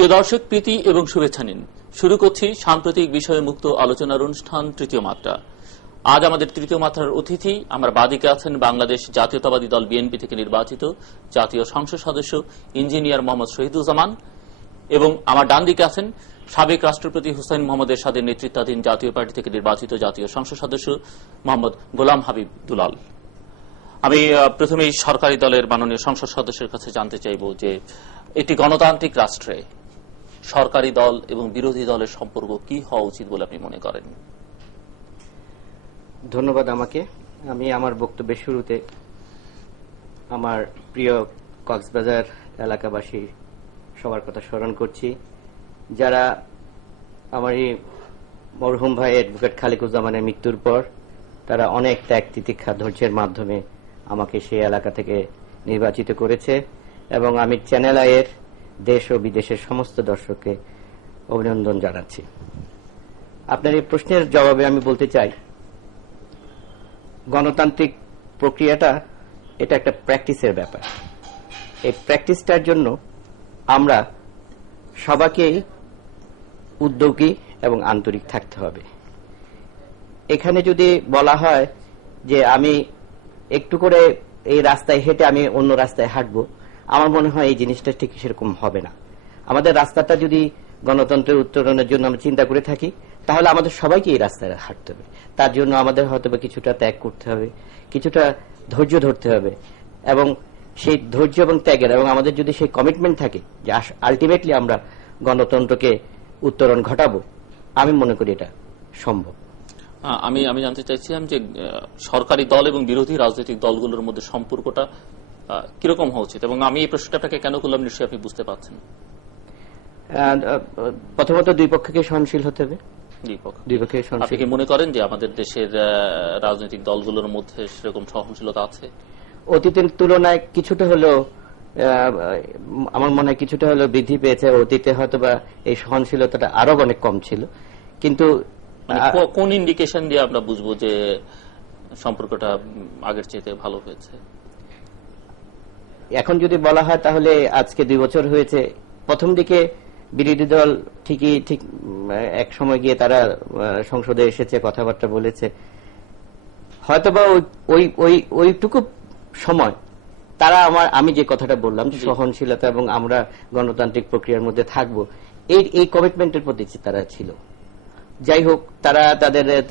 প্রিয় দর্শক, প্রীতি এবং শুভেচ্ছা নিন। শুরু করছি সাম্প্রতিক বিষয়ে মুক্ত আলোচনার অনুষ্ঠান তৃতীয় মাত্রা। আজ আমাদের তৃতীয় মাত্রার অতিথি আমার বাদিকে আছেন বাংলাদেশ জাতীয়তাবাদী দল বিএনপি থেকে নির্বাচিত জাতীয় সংসদ সদস্য ইঞ্জিনিয়ার মোহাম্মদ শহীদুজ্জামান, এবং আমার ডান দিকে আছেন সাবেক রাষ্ট্রপতি হুসাইন মোহাম্মদ এরশাদের নেতৃত্বাধীন জাতীয় পার্টি থেকে নির্বাচিত জাতীয় সংসদ সদস্য মোহাম্মদ গোলাম হাবিব দুলাল। আমি প্রথমেই সরকারি দলের মাননীয় সংসদ সদস্যের কাছে জানতে চাইব যে একটি গণতান্ত্রিক রাষ্ট্রে সরকারি দল এবং বিরোধী দলের সম্পর্ক কি হওয়া উচিত বলে আপনি মনে করেন? ধন্যবাদ আমাকে। আমি আমার বক্তব্যের শুরুতে আমার প্রিয় কক্সবাজার এলাকাবাসী সবার কথা স্মরণ করছি, যারা আমার এই মরহুম ভাই অ্যাডভোকেট খালিকুজ্জামানের মৃত্যুর পর তারা অনেক ত্যাগ তিতিক্ষা ধৈর্যের মাধ্যমে আমাকে সেই এলাকা থেকে নির্বাচিত করেছে, এবং আমি চ্যানেল আইয়ের দেশ ও বিদেশের সমস্ত দর্শককে অভিনন্দন জানাচ্ছি। আপনার এই প্রশ্নের জবাবে আমি বলতে চাই, গণতান্ত্রিক প্রক্রিয়াটা এটা একটা প্র্যাকটিসের ব্যাপার। এই প্র্যাকটিসটার জন্য আমরা সবাইকেই উদ্যোগী এবং আন্তরিক থাকতে হবে। এখানে যদি বলা হয় যে আমি একটু করে এই রাস্তায় হেঁটে আমি অন্য রাস্তায় হাঁটবো, আমার মনে হয় এই জিনিসটা ঠিক সেরকম হবে না। আমাদের রাস্তাটা যদি গণতন্ত্রের উত্তরণের জন্য আমরা চিন্তা করে থাকি, তাহলে আমাদের সবাইকে এই রাস্তায় হাঁটতে হবে। তার জন্য আমাদের হয়তো কিছুটা ত্যাগ করতে হবে, কিছুটা ধৈর্য ধরতে হবে, এবং সেই ধৈর্য এবং ত্যাগের এবং আমাদের যদি সেই কমিটমেন্ট থাকে যে আলটিমেটলি আমরা গণতন্ত্রকে উত্তরণ ঘটাবো, আমি মনে করি এটা সম্ভব। আমি জানতে চাইছিলাম যে সরকারি দল এবং বিরোধী রাজনৈতিক দলগুলোর মধ্যে সম্পর্কটা কিরকম হওয়া উচিত, এবং আমি এই প্রশ্নটা আপনাকে কেন করলাম নিশ্চয়ই আপনি বুঝতে পারছেন। প্রথমত দুই পক্ষকে সহনশীল হতে হবে। আপনি কি মনে করেন যে আমাদের দেশের রাজনৈতিক দলগুলোর মধ্যে সেরকম সহনশীলতা আছে? অতীতের তুলনায় কিছুটা হলেও আমার মনে হয় কিছুটা হলেও বৃদ্ধি পেয়েছে। অতীতে হয়তোবা এই সহনশীলতাটা আরো অনেক কম ছিল, কিন্তু কোন ইন্ডিকেশন দিয়ে আমরা বুঝবো যে সম্পর্কটা আগের চেয়ে ভালো হয়েছে? এখন যদি বলা হয় তাহলে আজকে 2 বছর হয়েছে। প্রথম দিকে বিরোধী দল ঠিক এক সময় গিয়ে তারা সংসদে এসেছে, কথাবার্তা বলেছে, হয়তোবা ওইটুকু সময় তারা আমি যে কথাটা বললাম যে সহনশীলতা এবং আমরা গণতান্ত্রিক প্রক্রিয়ার মধ্যে থাকবো, এই কমিটমেন্টের প্রতি তারা ছিল। যাই হোক, তারা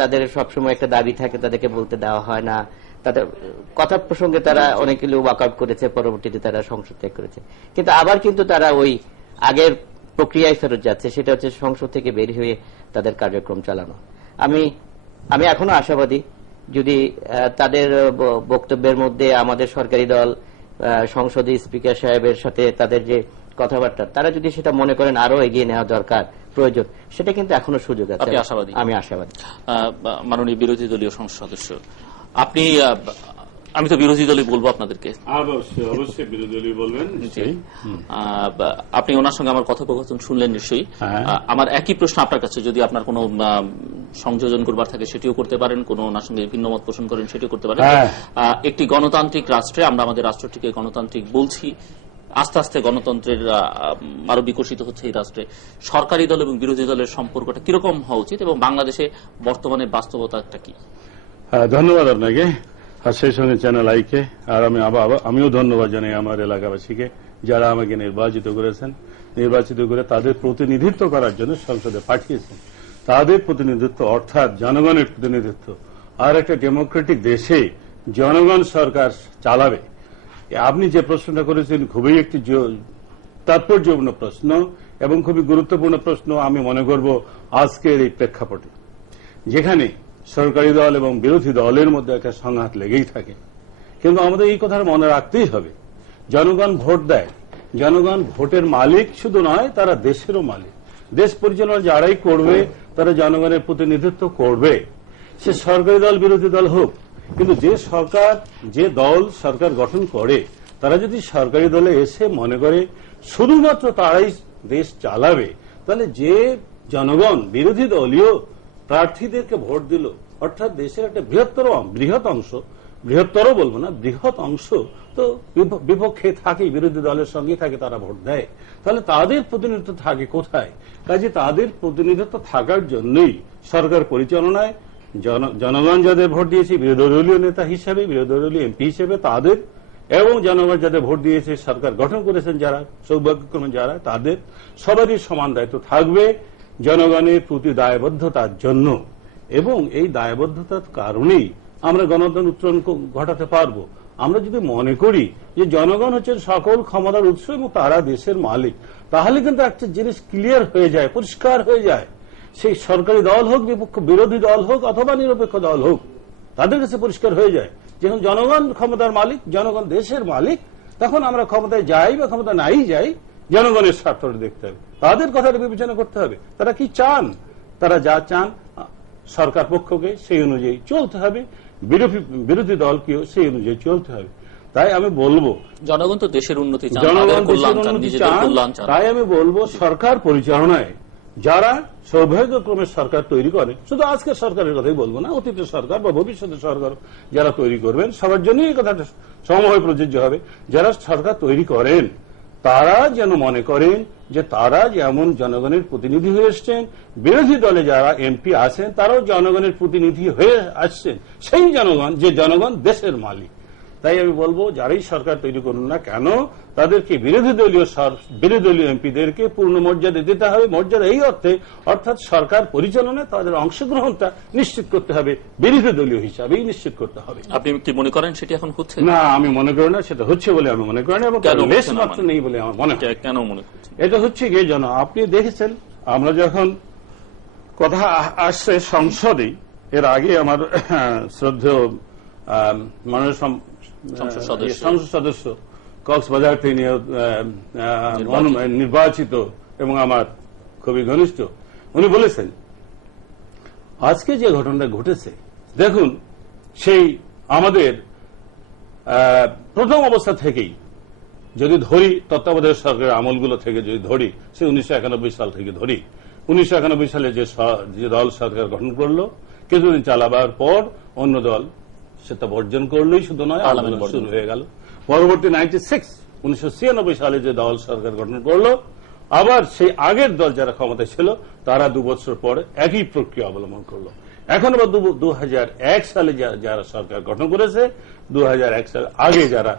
তাদের সবসময় একটা দাবি থাকে, তাদেরকে বলতে দেওয়া হয় না। তাদের কথা প্রসঙ্গে তারা অনেকগুলো ওয়াকআউট করেছে, পরবর্তীতে তারা সংসদ ত্যাগ করেছে। কিন্তু আবার কিন্তু তারা ওই আগের প্রক্রিয়ায় ফেরত যাচ্ছে, সেটা হচ্ছে সংসদ থেকে বের হয়ে তাদের কার্যক্রম চালানো। আমি এখনো আশাবাদী, যদি তাদের বক্তব্যের মধ্যে আমাদের সরকারি দল সংসদে স্পিকার সাহেবের সাথে তাদের যে কথাবার্তা, তারা যদি সেটা মনে করেন আরো এগিয়ে নেওয়া দরকার, প্রয়োজন, সেটা কিন্তু এখনো সুযোগ আছে। আমি আশাবাদী। মাননীয় বিরোধী দলীয় সংসদ সদস্য, আমি তো বিরোধী দলই বলবো আপনাদেরকে। অবশ্যই বিরোধী দলই বলবেন। আপনি ওনার সঙ্গে আমার কথোপকথন শুনলেন নিশ্চয়ই। আমার একই প্রশ্ন আপনার কাছে, যদি আপনার কোনো সংযোজন করবার থাকে সেটিও করতে পারেন, কোনো ওনার সঙ্গে ভিন্ন মত পোষণ করেন সেটিও করতে পারেন। একটি গণতান্ত্রিক রাষ্ট্রে, আমরা আমাদের রাষ্ট্রটিকে গণতান্ত্রিক বলছি, আস্তে আস্তে গণতন্ত্রের আরো বিকশিত হচ্ছে এই রাষ্ট্রে, সরকারি দল এবং বিরোধী দলের সম্পর্কটা কিরকম হওয়া উচিত এবং বাংলাদেশে বর্তমানে বাস্তবতাটা কি? ধন্যবাদ আপনাকে, আর সেই সঙ্গে চ্যানেল আইকে। আর আমিও ধন্যবাদ জানাই আমার এলাকাবাসীকে, যারা আমাকে নির্বাচিত করেছেন, নির্বাচিত করে তাদের প্রতিনিধিত্ব করার জন্য সংসদে পাঠিয়েছেন। তাদের প্রতিনিধিত্ব অর্থাৎ জনগণের প্রতিনিধিত্ব। আর একটা ডেমোক্রেটিক দেশে জনগণ সরকার চালাবে। আপনি যে প্রশ্নটা করেছেন খুবই একটি তাৎপর্যপূর্ণ প্রশ্ন এবং খুবই গুরুত্বপূর্ণ প্রশ্ন। আমি মনে করব আজকের এই প্রেক্ষাপটে, যেখানে সরকারি দল এবং বিরোধী দলের মধ্যে একটা সংঘাত লেগেই থাকে, কিন্তু আমাদের এই কথা মনে রাখতেই হবে, জনগণ ভোট দেয়। জনগণ ভোটের মালিক শুধু নয়, তারা দেশেরও মালিক। দেশ পরিচালনা যারাই করবে তারা জনগণের প্রতিনিধিত্ব করবে, সে সরকারি দল বিরোধী দল হোক। কিন্তু যে দল সরকার গঠন করে, তারা যদি সরকারি দলে এসে মনে করে শুধুমাত্র তারাই দেশ চালাবে, তাহলে যে জনগণ বিরোধী দলীয় প্রার্থীদেরকে ভোট দিল, অর্থাৎ দেশের একটা বৃহৎ অংশ বৃহত্তর বলবো না, বৃহৎ অংশ তো বিপক্ষে থাকে, বিরোধী দলের সঙ্গে থাকে, তারা ভোট দেয়। তাহলে তাদের প্রতিনিধিত্ব থাকে কোথায়? কাজে তাদের প্রতিনিধিত্ব থাকার জন্যই সরকার পরিচালনায় জনগণ যাদের ভোট দিয়েছে বিরোধী দলীয় নেতা হিসেবে, বিরোধী দলীয় এমপি হিসেবে তাদের, এবং জনগণ যাদের ভোট দিয়েছে সরকার গঠন করেছেন যারা, সৌভাগ্যক্রমে যারা, তাদের সবারই সমান দায়িত্ব থাকবে জনগণের প্রতি দায়বদ্ধতার জন্য। এবং এই দায়বদ্ধতার কারণেই আমরা গণতন্ত্র উত্তরণ ঘটাতে পারবো। আমরা যদি মনে করি যে জনগণ হচ্ছে সকল ক্ষমতার উৎস এবং তারা দেশের মালিক, তাহলে কিন্তু একটা জিনিস ক্লিয়ার হয়ে যায়, পরিষ্কার হয়ে যায়। সেই সরকারি দল হোক, বিরোধী দল হোক, অথবা নিরপেক্ষ দল হোক, তাদের কাছে পরিষ্কার হয়ে যায় যখন জনগণ ক্ষমতার মালিক, জনগণ দেশের মালিক, তখন আমরা ক্ষমতায় যাই বা ক্ষমতা নাই যাই, জনগণের স্বার্থটা দেখতে হবে, তাদের কথাটা বিবেচনা করতে হবে। তারা কি চান? তারা যা চান সরকার পক্ষকে সেই অনুযায়ী চলতে হবে, বিরোধী দলকেও সেই অনুযায়ী চলতে হবে। তাই আমি বলবো জনগণ তো দেশের উন্নতি চান, জনগণ তাদের দেশের কল্যাণ চান, উন্নতি নিজেদের চান। কল্যাণ চান। তাই আমি বলবো সরকার পরিচালনায় যারা সৌভাগ্যক্রমে সরকার তৈরি করে, শুধু আজকের সরকারের কথাই বলবো না, অতীতের সরকার বা ভবিষ্যতের সরকার যারা তৈরি করবেন সবার জন্যই এই কথাটা সমভাবে প্রযোজ্য হবে। যারা সরকার তৈরি করেন তারা যেন মনে করেন যে তারা যেমন জনগণের প্রতিনিধি হয়ে এসছেন, বিরোধী দলে যারা এমপি আছেন তারাও জনগণের প্রতিনিধি হয়ে আসছেন, সেই জনগণ যে জনগণ দেশের মালিক। তাই আমি বলবো যারাই সরকার তৈরি করুন না কেন, তাদেরকে বিরোধী দলীয় এমপিদেরকে পূর্ণ মর্যাদা দিতে হবে। মর্যাদা এই অর্থে, অর্থাৎ সরকার পরিচালনায় তাদের অংশগ্রহণটা নিশ্চিত করতে হবে, বিরোধী দলীয় হিসাবেই নিশ্চিত করতে হবে। আপনি কি মনে করেন সেটি এখন হচ্ছে? না, আমি মনে করি না সেটা হচ্ছে বলে আমি মনে করি না, এবং লেশ মাত্র নেই বলে আমার মনে হয়। কেন মনে করছেন? এটা হচ্ছে গিয়ে আপনি দেখেছেন আমরা যখন কথা আসছে সংসদে, এর আগে আমার শ্রদ্ধেয় মাননীয় সংসদ সদস্য কক্সবাজার থেকে নির্বাচিত এবং আমার খুবই ঘনিষ্ঠ, উনি বলেছেন আজকে যে ঘটনাটা ঘটেছে, দেখুন সেই আমাদের প্রথম অবস্থা থেকেই যদি ধরি, তত্ত্বাবধায়ক সরকারের আমলগুলো থেকে যদি ধরি, সে 1991 সাল থেকে ধরি, 1991 সালে যে দল সরকার গঠন করলো, কিছুদিন চালাবার পর অন্য দল সেটা বর্জন করলেই শুধু নয়, আন্দোলন শুরু হয়ে গেল। পরবর্তী 1996 সালে যে দল সরকার গঠন করলো, আবার সেই আগের দল যারা ক্ষমতায় ছিল তারা 2 বছর পর একই প্রক্রিয়া অবলম্বন করলো। এখন আবার 2001 সালে যারা সরকার গঠন করেছে, 2001 সালে আগে যারা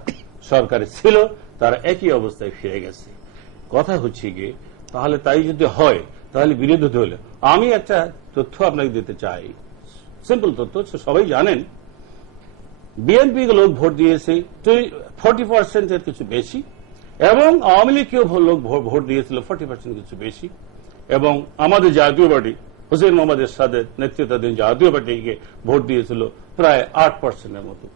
সরকারে ছিল তারা একই অবস্থায় ফিরে গেছে। কথা হচ্ছে গিয়ে তাহলে তাই যদি হয় তাহলে বিরোধী দল, আমি একটা তথ্য আপনাকে দিতে চাই, সিম্পল তথ্য, সবাই জানেন বিএনপি লোক ভোট দিয়েছে 40% এর কিছু বেশি, এবং আওয়ামী লীগকেও লোক ভোট দিয়েছিল 40% কিছু বেশি, এবং আমাদের জাতীয় পার্টি হোসেন মোহাম্মদ এরশাদের নেতৃত্বাধীন জাতীয় পার্টিকে ভোট দিয়েছিল প্রায় 8% এর মতো।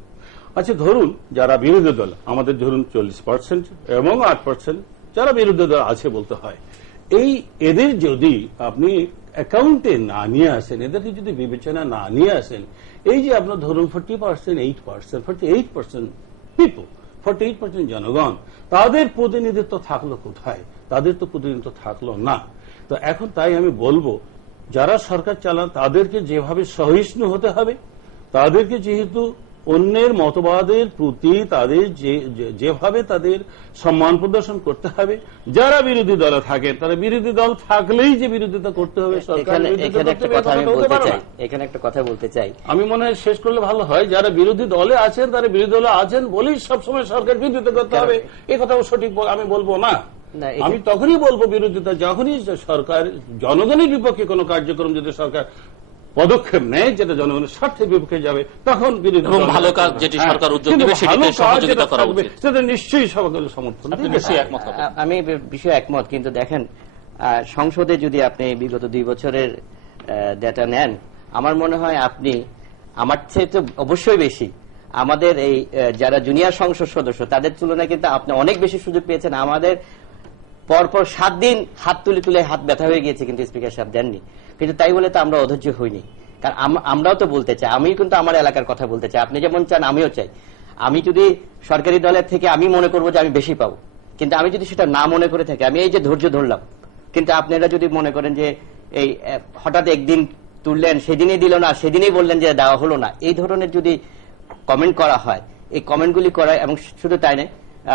আচ্ছা ধরুন যারা বিরোধী দল, আমাদের ধরুন 40% এবং 8% যারা বিরোধী দল আছে বলতে হয়, এদের যদি আপনি অ্যাকাউন্টে না নিয়ে আসেন, এদেরকে যদি বিবেচনা না নিয়ে আসেন, এই যে আপনার ধরুন 48% পিপল, 48% জনগণ, তাদের প্রতিনিধিত্ব থাকলো কোথায়? তাদের তো প্রতিনিধিত্ব থাকলো না। তো এখন তাই আমি বলবো যারা সরকার চালান তাদেরকে যেভাবে সহিষ্ণু হতে হবে, তাদেরকে যেহেতু অন্যের মতবাদের প্রতি তাদের যেভাবে তাদের সম্মান প্রদর্শন করতে হবে, যারা বিরোধী দলে থাকেন তারা বিরোধী দল থাকলেই যে বিরোধিতা করতে হবে, এখানে একটা কথা বলতে চাই, আমি মনে হয় শেষ করলে ভালো হয়। যারা বিরোধী দলে আছেন তারা বিরোধী দলে আছেন বলেই সবসময় সরকার বিরোধিতা করতে হবে, এই কথাও সঠিক আমি বলবো না। আমি তখনই বলবো বিরোধিতা যখনই সরকার জনগণের বিপক্ষে কোনো কার্যক্রম যদি সরকার পদক্ষেপ নেয় যেটা জনগণের স্বার্থের বিপক্ষে যাবে, তখন বিরোধী এবং ভালো কাজ যেটি সরকার উদ্যোগ নেবে সেটিতে সহযোগিতা করা উচিত, সেটা নিশ্চয়ই সকলের সমর্থন। আমি বিষয়ে একমত, কিন্তু দেখেন সংসদে যদি আপনি বিগত 2 বছরের ডেটা নেন, আমার মনে হয় আপনি আমার চেয়ে তো অবশ্যই বেশি, আমাদের এই যারা জুনিয়র সংসদ সদস্য তাদের তুলনায় কিন্তু আপনি অনেক বেশি সুযোগ পেয়েছেন। আমাদের পরপর 7 দিন হাত তুলে হাত ব্যথা হয়ে গিয়েছে, কিন্তু স্পিকার সাহেব দেননি। কিন্তু তাই বলে তো আমরা অধৈর্য হইনি, কারণ আমরাও তো বলতে চাই, আমি কিন্তু আমার এলাকার কথা বলতে চাই, আপনি যেমন চান আমিও চাই। আমি যদি সরকারি দলের থেকে আমি মনে করবো যে আমি বেশি পাবো, কিন্তু আমি যদি সেটা না মনে করে থাকি, আমি এই যে ধৈর্য ধরলাম, কিন্তু আপনারা যদি মনে করেন যে এই হঠাৎ একদিন তুললেন সেদিনই দিল না, সেদিনই বললেন যে দেওয়া হলো না, এই ধরনের যদি কমেন্ট করা হয়, এই কমেন্টগুলি করা, এবং শুধু তাই নয়,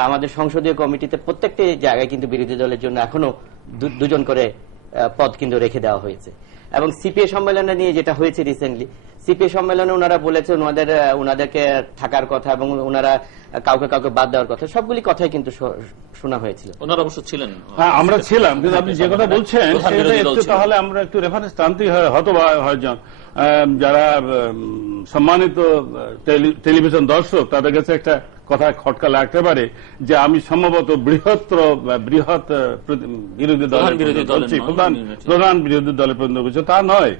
আমাদের সংসদীয় কমিটিতে প্রত্যেকটি জায়গায় কিন্তু বিরোধী দলের জন্য এখনো দুজন করে পদ কিন্তু রেখে দেওয়া হয়েছে। এবং সিপিএ সম্মেলনে নিয়ে যেটা হয়েছে রিসেন্টলি, সিপিএ সম্মেলনে ওনারা বলেছে ওনাদেরকে থাকার কথা এবং ওনারা কাউকে কাউকে বাদ দেওয়ার কথা, সবগুলি কথাই কিন্তু শোনা হয়েছিল। ওনারা অবশ্য ছিলেন, হ্যাঁ আমরা ছিলাম, কিন্তু আপনি যে কথা বলছেন প্রধান সেটা বিরোধী দল একটু ছিল। তাহলে আমরা একটু রেফারেন্স টানতেই হয়, হয়তো যারা সম্মানিত টেলিভিশন দর্শক তাদের কাছে একটা কথা খটকা লাগতে পারে যে আমি সম্ভবত বৃহৎ বিরোধী দলের প্রধান বিরোধী দলের প্রতিনিধি করছি, তা নয়।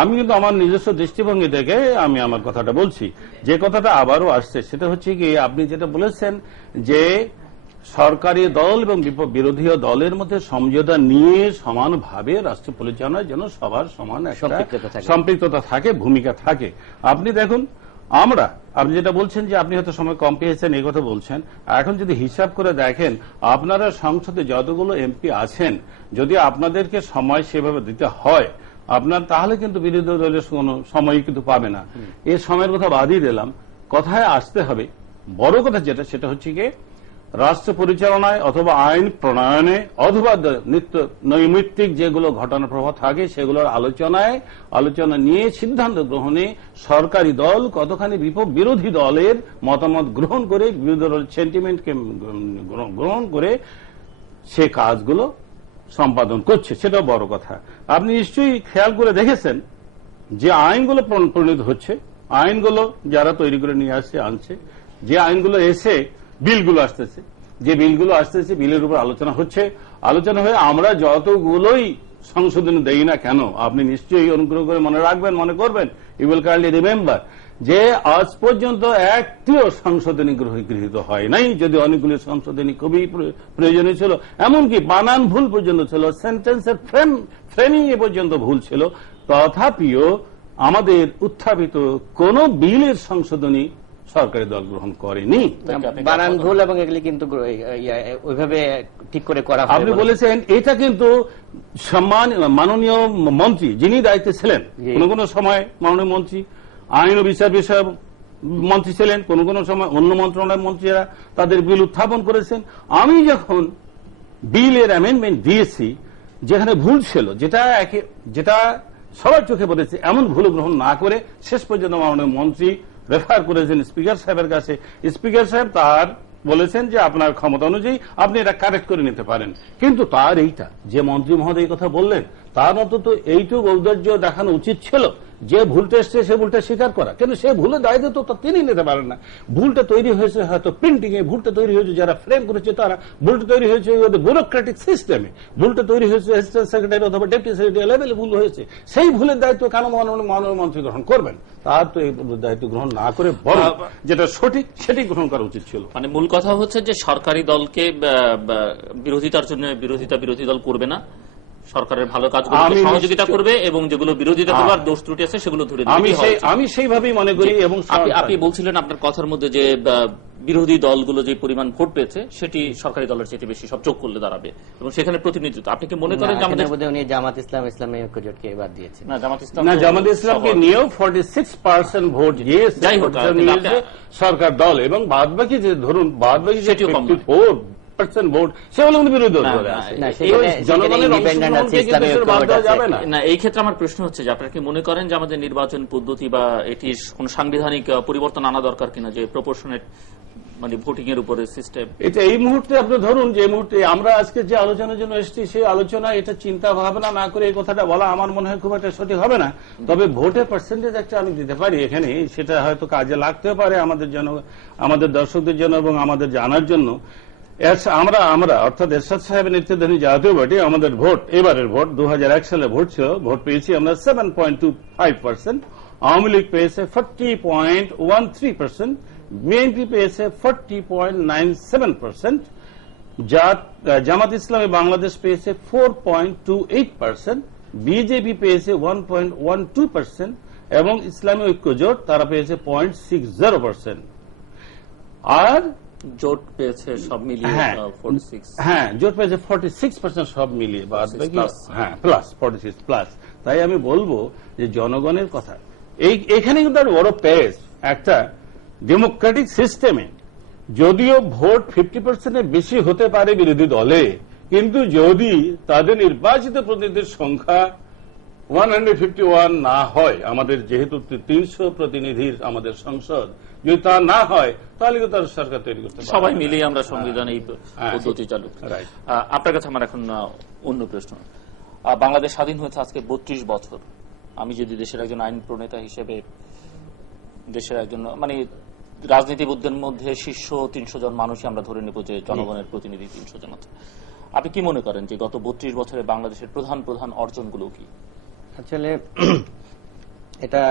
আমি কিন্তু আমার নিজস্ব দৃষ্টিভঙ্গি থেকে আমি আমার কথাটা বলছি। যে কথাটা আবারও আসছে সেটা হচ্ছে কি, আপনি যেটা বলেছেন যে সরকারি দল এবং বিরোধী দলের মধ্যে সমঝোতা নিয়ে সমানভাবে রাষ্ট্র পরিচালনার জন্য সবার সমান সম্পৃক্ততা থাকে, ভূমিকা থাকে। আপনি দেখুন, আপনি যেটা বলছেন যে আপনি হয়তো সময় কম পেয়েছেন এই কথা বলছেন, এখন যদি হিসাব করে দেখেন আপনারা সংসদে যতগুলো এমপি আছেন, যদি আপনাদেরকে সময় সেভাবে দিতে হয় আপনার, তাহলে কিন্তু বিরোধী দলের কোনো সময় কিন্তু পাবে না। এই সময়ের কথা বাদই দিলাম, কথায় আসতে হবে। বড় কথা যেটা, সেটা হচ্ছে কি, রাষ্ট্র পরিচালনায় অথবা আইন প্রণয়নে অথবা নৈমিত্তিক যেগুলো ঘটনা প্রবাহ থাকে সেগুলোর আলোচনা নিয়ে সিদ্ধান্ত গ্রহণে সরকারি দল কতখানি বিরোধী দলের মতামত গ্রহণ করে, বিরোধী দলের সেন্টিমেন্টকে গ্রহণ করে সে কাজগুলো সম্পাদন করছে, সেটাও বড় কথা। আপনি নিশ্চয়ই খেয়াল করে দেখেছেন যে আইনগুলো প্রণীত হচ্ছে, আইনগুলো যারা তৈরি করে নিয়ে আনছে, যে আইনগুলো এসে বিলগুলো আসতেছে, যে বিলগুলো আসতেছে বিলের উপর আলোচনা হচ্ছে, আলোচনা হয়ে আমরা যতগুলোই সংশোধন দেই না কেন, আপনি নিশ্চয়ই অনুগ্রহ করে মনে রাখবেন, মনে করবেন, ইউ উইল কাইন্ডলি রিমেম্বার, যে আজ পর্যন্ত একটিও সংশোধনী গৃহীত হয় নাই, যদি অনেকগুলি সংশোধনী খুবই প্রয়োজনীয় ছিল, এমনকি বানান ভুল পর্যন্ত ছিল, সেন্টেন্সের ফ্রেমিং এ পর্যন্ত ভুল ছিল, তথাপিও আমাদের উত্থাপিত কোন বিলের সংশোধনী সরকারি দল গ্রহণ করেনি। বানান ভুল এবং এগুলি কিন্তু ওইভাবে ঠিক করে করা হয়। আপনি বলেছেন এটা কিন্তু মাননীয় মন্ত্রী যিনি দায়িত্বে ছিলেন, কোন কোন সময় মাননীয় মন্ত্রী আইন ও বিচার বিষয়ক মন্ত্রী ছিলেন, কোন কোন সময় অন্য মন্ত্রণালয়ের মন্ত্রীরা তাদের বিল উত্থাপন করেছেন। আমি যখন বিলের অ্যামেন্ডমেন্ট দিয়েছি যেখানে ভুল ছিল, যেটা সবার চোখে পড়েছে, এমন ভুল গ্রহণ না করে শেষ পর্যন্ত মাননীয় মন্ত্রী রেফার করেছেন স্পিকার সাহেবের কাছে। স্পিকার সাহেব তার বলেছেন যে আপনার ক্ষমতা অনুযায়ী আপনি এটা কারেক্ট করে নিতে পারেন, কিন্তু তার এইটা যে মন্ত্রী মহোদয় কথা বললেন, তার অন্তত এইটুকু ঔদার্য দেখানো উচিত ছিল যে ভুলটা এসছে সে ভুলটা স্বীকার করা, কিন্তু সে ভুলের দায়িত্ব তো তিনি নিতে পারেন না। ভুলটা তৈরি হয়েছে হয়তো প্রিন্টিং এ, ভুলটা তৈরি হয়েছে যারা ফ্রেম করেছে তারা, ভুলটা তৈরি হয়েছে ব্যুরোক্রেটিক সিস্টেমে, ভুলটা তৈরি হয়েছে অ্যাসিস্ট্যান্ট সেক্রেটারি অথবা ডেপুটি সেক্রেটারি লেভেলে ভুল হয়েছে। সেই ভুলের দায়িত্ব কেন মাননীয় মন্ত্রী গ্রহণ করবেন? তার তো এই দায়িত্ব গ্রহণ না করে বরং যেটা সঠিক সেটি গ্রহণ করা উচিত ছিল। মানে মূল কথা হচ্ছে যে সরকারি দলকে বিরোধিতার জন্য বিরোধী দল করবে না, সরকারের ভালো কাজগুলো সহযোগিতা করবে এবং যেগুলো বিরোধিতা করবার দোষ ত্রুটি আছে সেগুলো ধরে আমি সেইভাবেই মনে করি। এবং আপনি বলছিলেন আপনার কথার মধ্যে যে বিরোধী দলগুলো যে পরিমাণ ভোট পেয়েছে সেটি সরকারি দলের চেয়ে বেশি সব যোগ করলে দাঁড়াবে এবং সেখানে প্রতিনিধিত্ব। আপনি কি মনে করেন যে আমাদের জামাত ইসলামী ঐক্যজোটকে এবার দিয়েছে? না, জামাত ইসলামকে নিয়েও 46% ভোট যাই হোক সরকার দল, এবং বাদবাকি যে ধরুন বাদবাকি যে 54% ভোট সেগুলো কিন্তু বিরোধী দল করে আছে। জনগণের যাবে না। এই ক্ষেত্রে আমার প্রশ্ন হচ্ছে যে আপনারা কি মনে করেন যে আমাদের নির্বাচন পদ্ধতি বা এটির কোন সাংবিধানিক পরিবর্তন আনা দরকার কিনা, যে প্রপোর্শনেট মানে ভোটিং এর উপরে সিস্টেম? এটা এই মুহূর্তে আপনি ধরুন যে মুহূর্তে আমরা আজকে যে আলোচনার জন্য এসেছি সেই আলোচনা এটা চিন্তা ভাবনা না করে এই কথাটা বলা আমার মনে হয় খুব একটা সঠিক হবে না। তবে ভোটের পার্সেন্টেজ একটা আমি দিতে পারি এখানে, সেটা হয়তো কাজে লাগতেও পারে আমাদের দর্শকদের জন্য এবং আমাদের জানার জন্য। আমরা অর্থাৎ এরশাদ সাহেবের নেতৃত্বাধীন জাতীয় পার্টি আমাদের ভোট, এবারের ভোট 2001 সালে ভোট ছিল, ভোট পেয়েছি আমরা 7.25%, আওয়ামী লীগ পেয়েছে 40.13%, বিএনপি পেয়েছে 40.97%, জামাত ইসলামী বাংলাদেশ পেয়েছে 4.28%, বিজেপি পেয়েছে 1.12% এবং ইসলামী ঐক্যজোট তারা পেয়েছে 0.60%। আর জোট পেয়েছে সব মিলিয়ে 46। হ্যাঁ, জোট পেয়েছে 46% সব মিলিয়ে, হ্যাঁ প্লাস 46 প্লাস। তাই আমি বলবো যে জনগণের কথা এখানে কিন্তু একটা বড় পেজ একটা ডেমোক্রেটিক সিস্টেমে যদিও ভোট 50%-এর বেশি হতে পারে বিরোধী দলে, কিন্তু যদি তাদের নির্বাচিত প্রতিনিধির সংখ্যা 151 না হয়, আমাদের যেহেতু 300 প্রতিনিধির আমাদের সংসদ, যদি তা না হয় তাহলে তো তার সরকার তৈরি করতে পারবে। সবাই মিলিয়ে আমরা সংবিধান এই পদ্ধতি চালু করি। Right. আপনার কাছে আমার এখন অন্য প্রশ্ন। বাংলাদেশ স্বাধীন হয়েছে আজকে 32 বছর। আমি যদি দেশের একজন আইন প্রণেতা হিসেবে, দেশের একজন মানে রাজনীতিবিদদের মধ্যে শীর্ষ 300 জন মানুষই আমরা ধরে নেব যে জনগণের প্রতিনিধি 300 জন আছে, আপনি কি মনে করেন যে গত 32 বছরে বাংলাদেশের প্রধান প্রধান অর্জনগুলো কি? আসলে এটা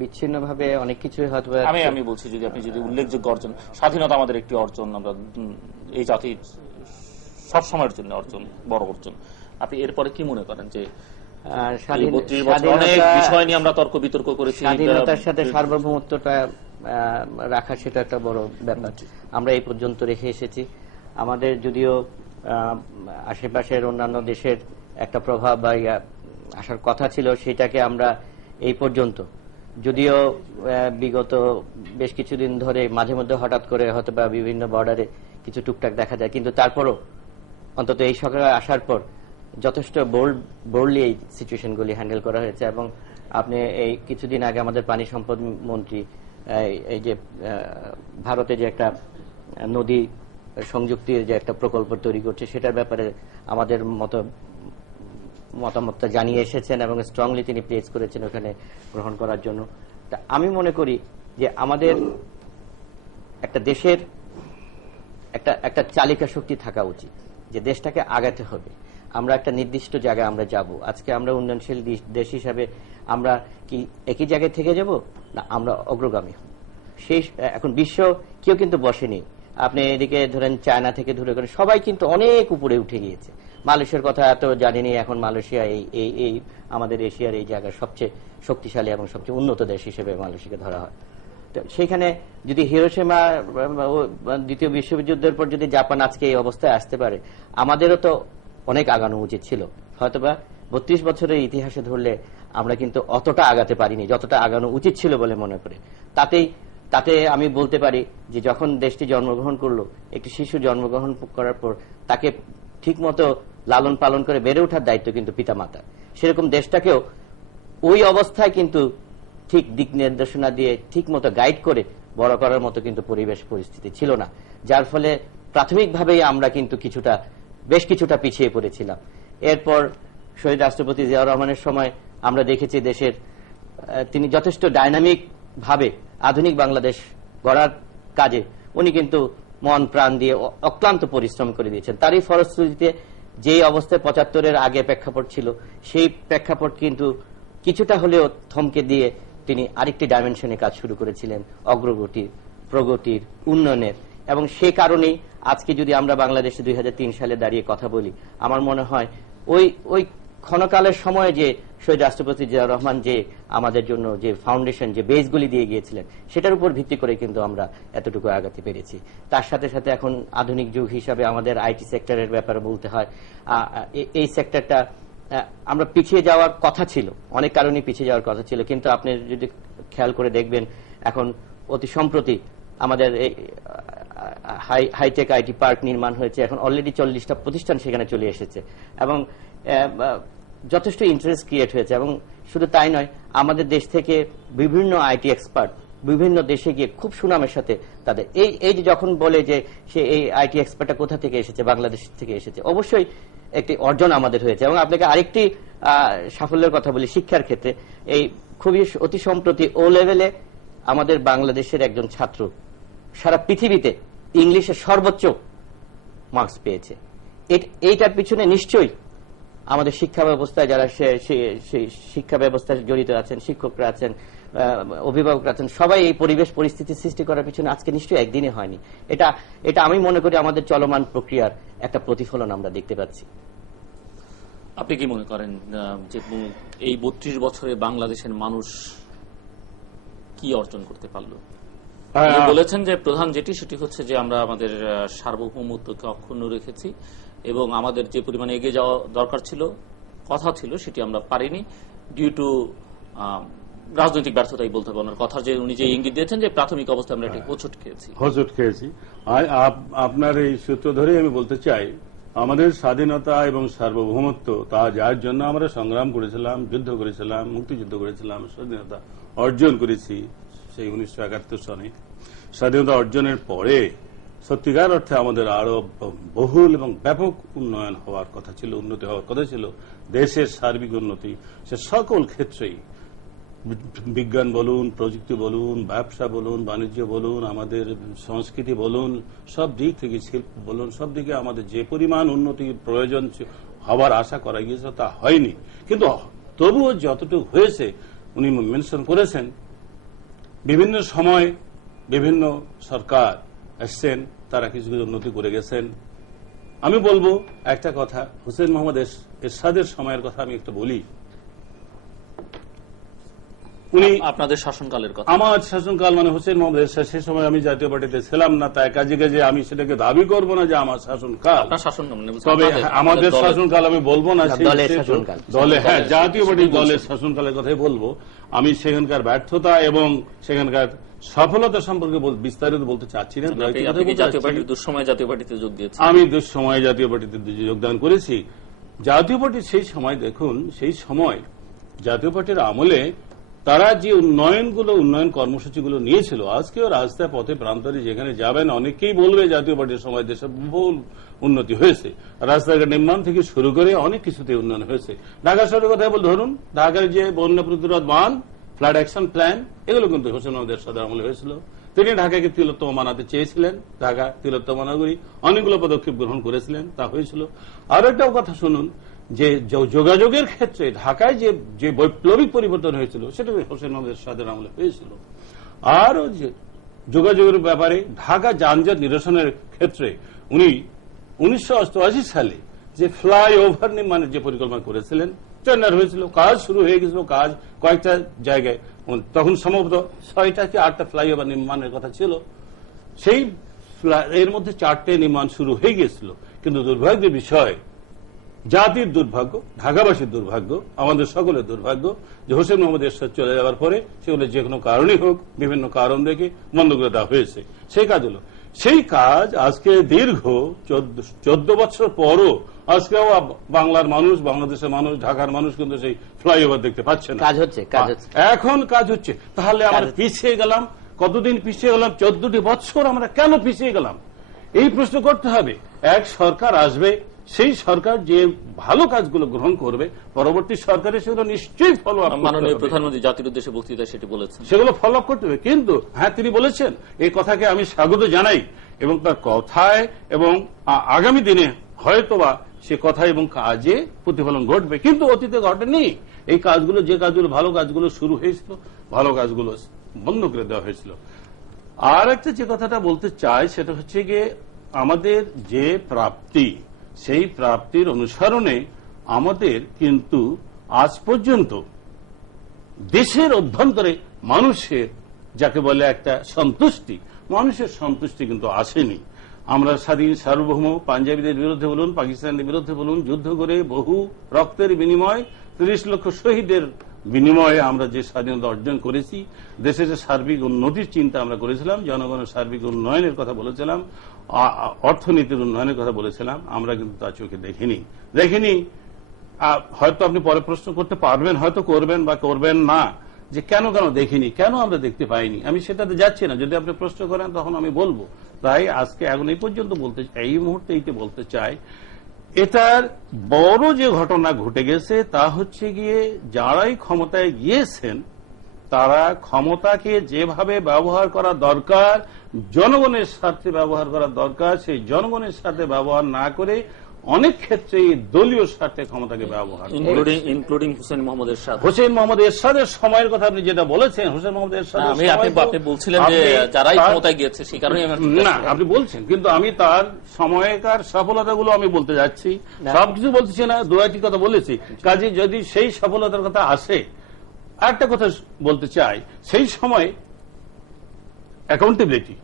বিচ্ছিন্নভাবে অনেক কিছুই হয়তো আমি বলছি, যদি আপনি যদি উল্লেখযোগ্য অর্জন, স্বাধীনতা আমাদের একটি অর্জন, আমরা এই জাতির সব সময়ের জন্য অর্জন, বড় অর্জন। আপনি এরপরে কি মনে করেন যে অনেক বিষয় নিয়ে আমরা তর্ক বিতর্ক করেছি, স্বাধীনতার সাথে সার্বভৌমত্বটা রাখা সেটা একটা বড় ব্যাপার, আমরা এই পর্যন্ত রেখে এসেছি। আমাদের যদিও আশেপাশের অন্যান্য দেশের একটা প্রভাব বা আসার কথা ছিল, সেটাকে আমরা এই পর্যন্ত, যদিও বিগত বেশ কিছুদিন ধরে মাঝে মধ্যে হঠাৎ করে হয়তো বা বিভিন্ন বর্ডারে কিছু টুকটাক দেখা যায়, কিন্তু তারপরও অন্তত এই সরকার আসার পর যথেষ্ট বোল্ডলি এই সিচুয়েশনগুলি হ্যান্ডেল করা হয়েছে। এবং আপনি এই কিছুদিন আগে আমাদের পানি সম্পদ মন্ত্রী এই যে ভারতে যে একটা নদী সংযুক্তির যে একটা প্রকল্প তৈরি করছে, সেটার ব্যাপারে আমাদের মতামতটা জানিয়ে এসেছেন এবং স্ট্রংলি তিনি প্লেস করেছেন ওখানে গ্রহণ করার জন্য। তা আমি মনে করি যে আমাদের একটা দেশের একটা চালিকা শক্তি থাকা উচিত, যে দেশটাকে আগাতে হবে। আমরা একটা নির্দিষ্ট জায়গায় আমরা যাব। আজকে আমরা উন্নয়নশীল দেশ হিসাবে আমরা কি একই জায়গায় থেকে যাব, না আমরা অগ্রগামী হব। সেই এখন বিশ্ব কেউ কিন্তু বসেনি। আপনি এদিকে ধরেন চায়না থেকে ধরে করে সবাই কিন্তু অনেক উপরে উঠে গিয়েছে। মালয়েশিয়ার কথা এত জানিনি, এখন মালয়েশিয়া এই আমাদের এশিয়ার এই জায়গার সবচেয়ে শক্তিশালী এবং সবচেয়ে উন্নত দেশ হিসেবে মালয়েশিয়াকে ধরা হয়। তো সেখানে যদি হিরোশিমা দ্বিতীয় বিশ্বযুদ্ধের পর যদি জাপান আজকে এই অবস্থায় আসতে পারে, আমাদেরও তো অনেক আগানো উচিত ছিল। হয়তোবা 32 বছরের ইতিহাসে ধরলে আমরা কিন্তু অতটা আগাতে পারিনি যতটা আগানো উচিত ছিল বলে মনে করি। তাতে আমি বলতে পারি যে যখন দেশটি জন্মগ্রহণ করলো, একটি শিশু জন্মগ্রহণ করার পর তাকে ঠিকমতো লালন পালন করে বেড়ে ওঠার দায়িত্ব কিন্তু পিতামাতার। সেরকম দেশটাকেও ওই অবস্থায় কিন্তু ঠিক দিক নির্দেশনা দিয়ে ঠিক মতো গাইড করে বড় করার মতো কিন্তু পরিবেশ পরিস্থিতি ছিল না, যার ফলে প্রাথমিকভাবেই আমরা কিন্তু বেশ কিছুটা পিছিয়ে পড়েছিলাম। এরপর শহীদ রাষ্ট্রপতি জিয়াউর রহমানের সময় আমরা দেখেছি দেশের তিনি যথেষ্ট ডাইনামিক ভাবে আধুনিক বাংলাদেশ গড়ার কাজে উনি কিন্তু মন প্রাণ দিয়ে অক্লান্ত পরিশ্রম করে দিয়েছেন। তারই ফলশ্রুতিতে যে অবস্থায় 75-এর আগে প্রেক্ষাপট ছিল, সেই প্রেক্ষাপট কিন্তু কিছুটা হলেও থমকে দিয়ে তিনি আরেকটি ডাইমেনশনে কাজ শুরু করেছিলেন, অগ্রগতির, প্রগতির, উন্নয়নের। এবং সে কারণেই আজকে যদি আমরা বাংলাদেশে 2003 সালে দাঁড়িয়ে কথা বলি, আমার মনে হয় ওই ক্ষণকালের সময় যে শহীদ রাষ্ট্রপতি জিয়াউর রহমান যে আমাদের জন্য যে ফাউন্ডেশন, যে বেসগুলি দিয়ে গিয়েছিলেন, সেটার উপর ভিত্তি করে কিন্তু আমরা এতটুকু আগাতে পেরেছি। তার সাথে সাথে এখন আধুনিক যুগ হিসাবে আমাদের আইটি সেক্টরের ব্যাপারে বলতে হয়, এই সেক্টরটা আমরা পিছিয়ে যাওয়ার কথা ছিল, অনেক কারণেই পিছিয়ে যাওয়ার কথা ছিল, কিন্তু আপনি যদি খেয়াল করে দেখবেন এখন অতি সম্প্রতি আমাদের হাইটেক আইটি পার্ক নির্মাণ হয়েছে, এখন অলরেডি 40টা প্রতিষ্ঠান সেখানে চলে এসেছে এবং যথেষ্ট ইন্টারেস্ট ক্রিয়েট হয়েছে। এবং শুধু তাই নয়, আমাদের দেশ থেকে বিভিন্ন আইটি এক্সপার্ট বিভিন্ন দেশে গিয়ে খুব সুনামের সাথে তাদের এই যে যখন বলে যে সে এই আইটি এক্সপার্টটা কোথা থেকে এসেছে, বাংলাদেশ থেকে এসেছে, অবশ্যই একটি অর্জন আমাদের হয়েছে। এবং আপনাকে আরেকটি সাফল্যের কথা বলি, শিক্ষার ক্ষেত্রে এই খুবই অতি সম্প্রতি ও লেভেলে আমাদের বাংলাদেশের একজন ছাত্র সারা পৃথিবীতে ইংলিশে সর্বোচ্চ মার্কস পেয়েছে। এইটার পিছনে নিশ্চয়ই আমাদের শিক্ষা ব্যবস্থায় যারা শিক্ষা ব্যবস্থায় জড়িত আছেন, শিক্ষকরা আছেন, অভিভাবকরা আছেন, সবাই এই পরিবেশ পরিস্থিতি সৃষ্টি করার পিছনে আজকে নিশ্চয়ই একদিনে হয়নি। এটা আমি মনে করি আমাদের চলমান প্রক্রিয়ার একটা প্রতিফলন আমরা দেখতে পাচ্ছি। আপনি কি মনে করেন যে এই 32 বছরে বাংলাদেশের মানুষ কি অর্জন করতে পারলো? বলেছেন যে প্রধান সেটি হচ্ছে যে আমরা আমাদের সার্বভৌমত্বকে অক্ষুণ্ণ রেখেছি এবং আমাদের যে পরিমাণে এগিয়ে যাওয়া দরকার ছিল, কথা ছিল, সেটি আমরা পারিনি ডিউ টু রাজনৈতিক ব্যর্থতাই বলতে হবে। ওনার কথা যে উনি যে ইঙ্গিত দিয়েছেন যে প্রাথমিক অবস্থায় আমরা একটি হোঁচট খেয়েছি। হোঁচট খেয়েছি। আর আপনার এই সূত্র ধরে আমি বলতে চাই, আমাদের স্বাধীনতা এবং সার্বভৌমত্ব তা যার জন্য আমরা সংগ্রাম করেছিলাম, যুদ্ধ করেছিলাম, মুক্তিযুদ্ধ করেছিলাম, স্বাধীনতা অর্জন করেছি সেই 1971 সনে। স্বাধীনতা অর্জনের পরে সত্যিকার অর্থে আমাদের আরো বহুল এবং ব্যাপক উন্নয়ন হওয়ার কথা ছিল, উন্নতি হওয়ার কথা ছিল। দেশের সার্বিক উন্নতি সে সকল ক্ষেত্রেই, বিজ্ঞান বলুন, প্রযুক্তি বলুন, ব্যবসা বলুন, বাণিজ্য বলুন, আমাদের সংস্কৃতি বলুন, সব দিক থেকে শিল্প বলুন, সব দিকে আমাদের যে পরিমাণ উন্নতির প্রয়োজন হওয়ার আশা করা গিয়েছিল তা হয়নি। কিন্তু তবুও যতটুকু হয়েছে উনি মেনশন করেছেন, বিভিন্ন সময় বিভিন্ন সরকার এসছেন, তারা কিছু কিছু উন্নতি করে গেছেন। আমি বলবো একটা কথা, হোসেন মোহাম্মদ এরশাদের সময়ের কথা আমি একটু বলি। উনি আপনাদের শাসনকালের কথা, আমার শাসনকাল মানে হোসেন মোহাম্মদ এরশাদ, সে সময় আমি জাতীয় পার্টিতে ছিলাম না, তাই কাজে কাজে আমি সেটাকে দাবি করব না যে আমার শাসনকাল। আপনার শাসন তবে আমাদের শাসনকাল আমি বলবো না, দলে, হ্যাঁ, জাতীয় পার্টির দলের শাসনকালের কথাই বলবো। আমি সেখানকার ব্যর্থতা এবং সেখানকার সফলতা সম্পর্কে বিস্তারিত বলতে চাচ্ছি না। জাতীয় পার্টির দুঃসময়ে জাতীয় পার্টিতে যোগ দিয়েছি, আমি দুঃসময়ে জাতীয় পার্টিতে যোগদান করেছি। জাতীয় পার্টির সেই সময় দেখুন, সেই সময় জাতীয় পার্টির আমলে তারা যে উন্নয়ন কর্মসূচিগুলো নিয়েছিল, আজকেও রাস্তায় পথে প্রান্তরে যেখানে যাবেন অনেকেই বলবে জাতীয় পার্টির সময় দেশে বহু উন্নতি হয়েছে। রাস্তাঘাট নির্মাণ থেকে শুরু করে অনেক কিছুতে উন্নয়ন হয়েছে। ঢাকা শহরের কথা ধরুন, ঢাকার যে বন্যা প্রতিরোধ বাঁধ, ফ্লাড অ্যাকশন প্ল্যান, এগুলো কিন্তু হোসেন মোহাম্মদ এরশাদের আমলে হয়েছিল। তিনি ঢাকাকে তিলোত্তম বানাতে চেয়েছিলেন, ঢাকা তিলোত্তম নগরী, অনেকগুলো পদক্ষেপ গ্রহণ করেছিলেন, তা হয়েছিল। আরো একটাও কথা শুনুন, যে যোগাযোগের ক্ষেত্রে ঢাকায় যে বৈপ্লবিক পরিবর্তন হয়েছিল সেটা হোসেন মোহাম্মদ এরশাদের আমলে হয়েছিল। আরও যে যোগাযোগের ব্যাপারে ঢাকা যানজট নিরসনের ক্ষেত্রে উনি 1988 সালে যে ফ্লাইওভার নির্মাণের যে পরিকল্পনা করেছিলেন, টেন্ডার হয়েছিল, কাজ শুরু হয়ে গেছিল, কাজ কয়েকটা জায়গায়, তখন সম্ভবত 6টা কি 8টা ফ্লাইওভার নির্মাণের কথা ছিল। সেই এর মধ্যে 4টে নির্মাণ শুরু হয়ে গিয়েছিল। কিন্তু দুর্ভাগ্যের বিষয়, জাতির দুর্ভাগ্য, ঢাকাবাসীর দুর্ভাগ্য, আমাদের সকলের দুর্ভাগ্য যে হোসেন মোহাম্মদ এরশাদ চলে যাওয়ার পরে সেগুলো যে কোনো কারণেই হোক, বিভিন্ন কারণ দেখে বন্ধ করে দেওয়া হয়েছে। সেই কাজ হলো, সেই কাজ আজকে দীর্ঘ 14 বছর পরও আজকেও বাংলার মানুষ, বাংলাদেশের মানুষ, ঢাকার মানুষ কিন্তু সেই ফ্লাইওভার দেখতে পাচ্ছে না। এখন কাজ হচ্ছে। তাহলে আমরা পিছিয়ে গেলাম, কতদিন পিছিয়ে গেলাম? 14টি বছর আমরা কেন পিছিয়ে গেলাম? এই প্রশ্ন করতে হবে। এক সরকার আসবে, সেই সরকার যে ভালো কাজগুলো গ্রহণ করবে, পরবর্তী সরকারের সেগুলো নিশ্চয়ই ফলো আপ। মাননীয় প্রধানমন্ত্রী জাতির উদ্দেশ্যে বক্তৃতায় সেটি বলেছেন, সেগুলো ফলো আপ করতে হবে। কিন্তু হ্যাঁ, তিনি বলেছেন, এই কথাকে আমি স্বাগত জানাই এবং তার কথায় এবং আগামী দিনে হয়তোবা সে কথা এবং কাজে প্রতিফলন ঘটবে, কিন্তু অতীতে ঘটেনি। এই কাজগুলো, যে কাজগুলো ভালো কাজগুলো শুরু হয়েছিল, ভালো কাজগুলো বন্ধ করে দেওয়া হয়েছিল। আর একটা যে কথাটা বলতে চাই সেটা হচ্ছে গিয়ে আমাদের যে প্রাপ্তি, সেই প্রাপ্তির অনুসরণে আমাদের কিন্তু আজ পর্যন্ত দেশের অভ্যন্তরে মানুষের যাকে বলে একটা সন্তুষ্টি, মানুষের সন্তুষ্টি কিন্তু আসেনি। আমরা স্বাধীন সার্বভৌম পাঞ্জাবিদের বিরুদ্ধে বলুন, পাকিস্তানের বিরুদ্ধে বলুন, যুদ্ধ করে বহু রক্তের বিনিময়, 30 লক্ষ শহীদের বিনিময়ে আমরা যে স্বাধীনতা অর্জন করেছি, দেশের যে সার্বিক উন্নতির চিন্তা আমরা করেছিলাম, জনগণের সার্বিক উন্নয়নের কথা বলেছিলাম, অর্থনীতির উন্নয়নের কথা বলেছিলাম, আমরা কিন্তু তা চোখে দেখিনি। হয়তো আপনি পরে প্রশ্ন করতে পারবেন, হয়তো করবেন বা করবেন না, যে কেন দেখিনি, কেন আমরা দেখতে পাইনি। আমি সেটাতে যাচ্ছি না, যদি আপনি প্রশ্ন করেন তখন আমি বলবো। তাই আজকে এখন এই পর্যন্ত এই মুহূর্তে এইটা বলতে চাই, এটার বড় যে ঘটনা ঘটে গেছে তা হচ্ছে গিয়ে যারাই ক্ষমতায় গিয়েছেন তারা ক্ষমতাকে যেভাবে ব্যবহার করা দরকার, জনগণের স্বার্থে ব্যবহার করা দরকার, সেই জনগণের সাথে ব্যবহার না করে অনেক ক্ষেত্রে দলীয় স্বার্থে ক্ষমতাকে ব্যবহার, ইনক্লুডিং হোসেন মোহাম্মদ এরশাদ। হোসেন মোহাম্মদ এরশাদের সময়ের কথা আপনি যেটা বলেছেন, হোসেন মোহাম্মদ এরশাদের আপনি বলছিলেন যে যারাই ক্ষমতায় গিয়েছে সেই কারণে না, আপনি বলছেন, কিন্তু আমি তার সময়কার সফলতাগুলো আমি বলতে যাচ্ছি, সবকিছু বলতেছি না, দু-একটি কথা বলেছি। কাজে যদি সেই সফলতার কথা আসে, একটা কথা বলতে চাই, সেই সময় অ্যাকাউন্টেবিলিটি,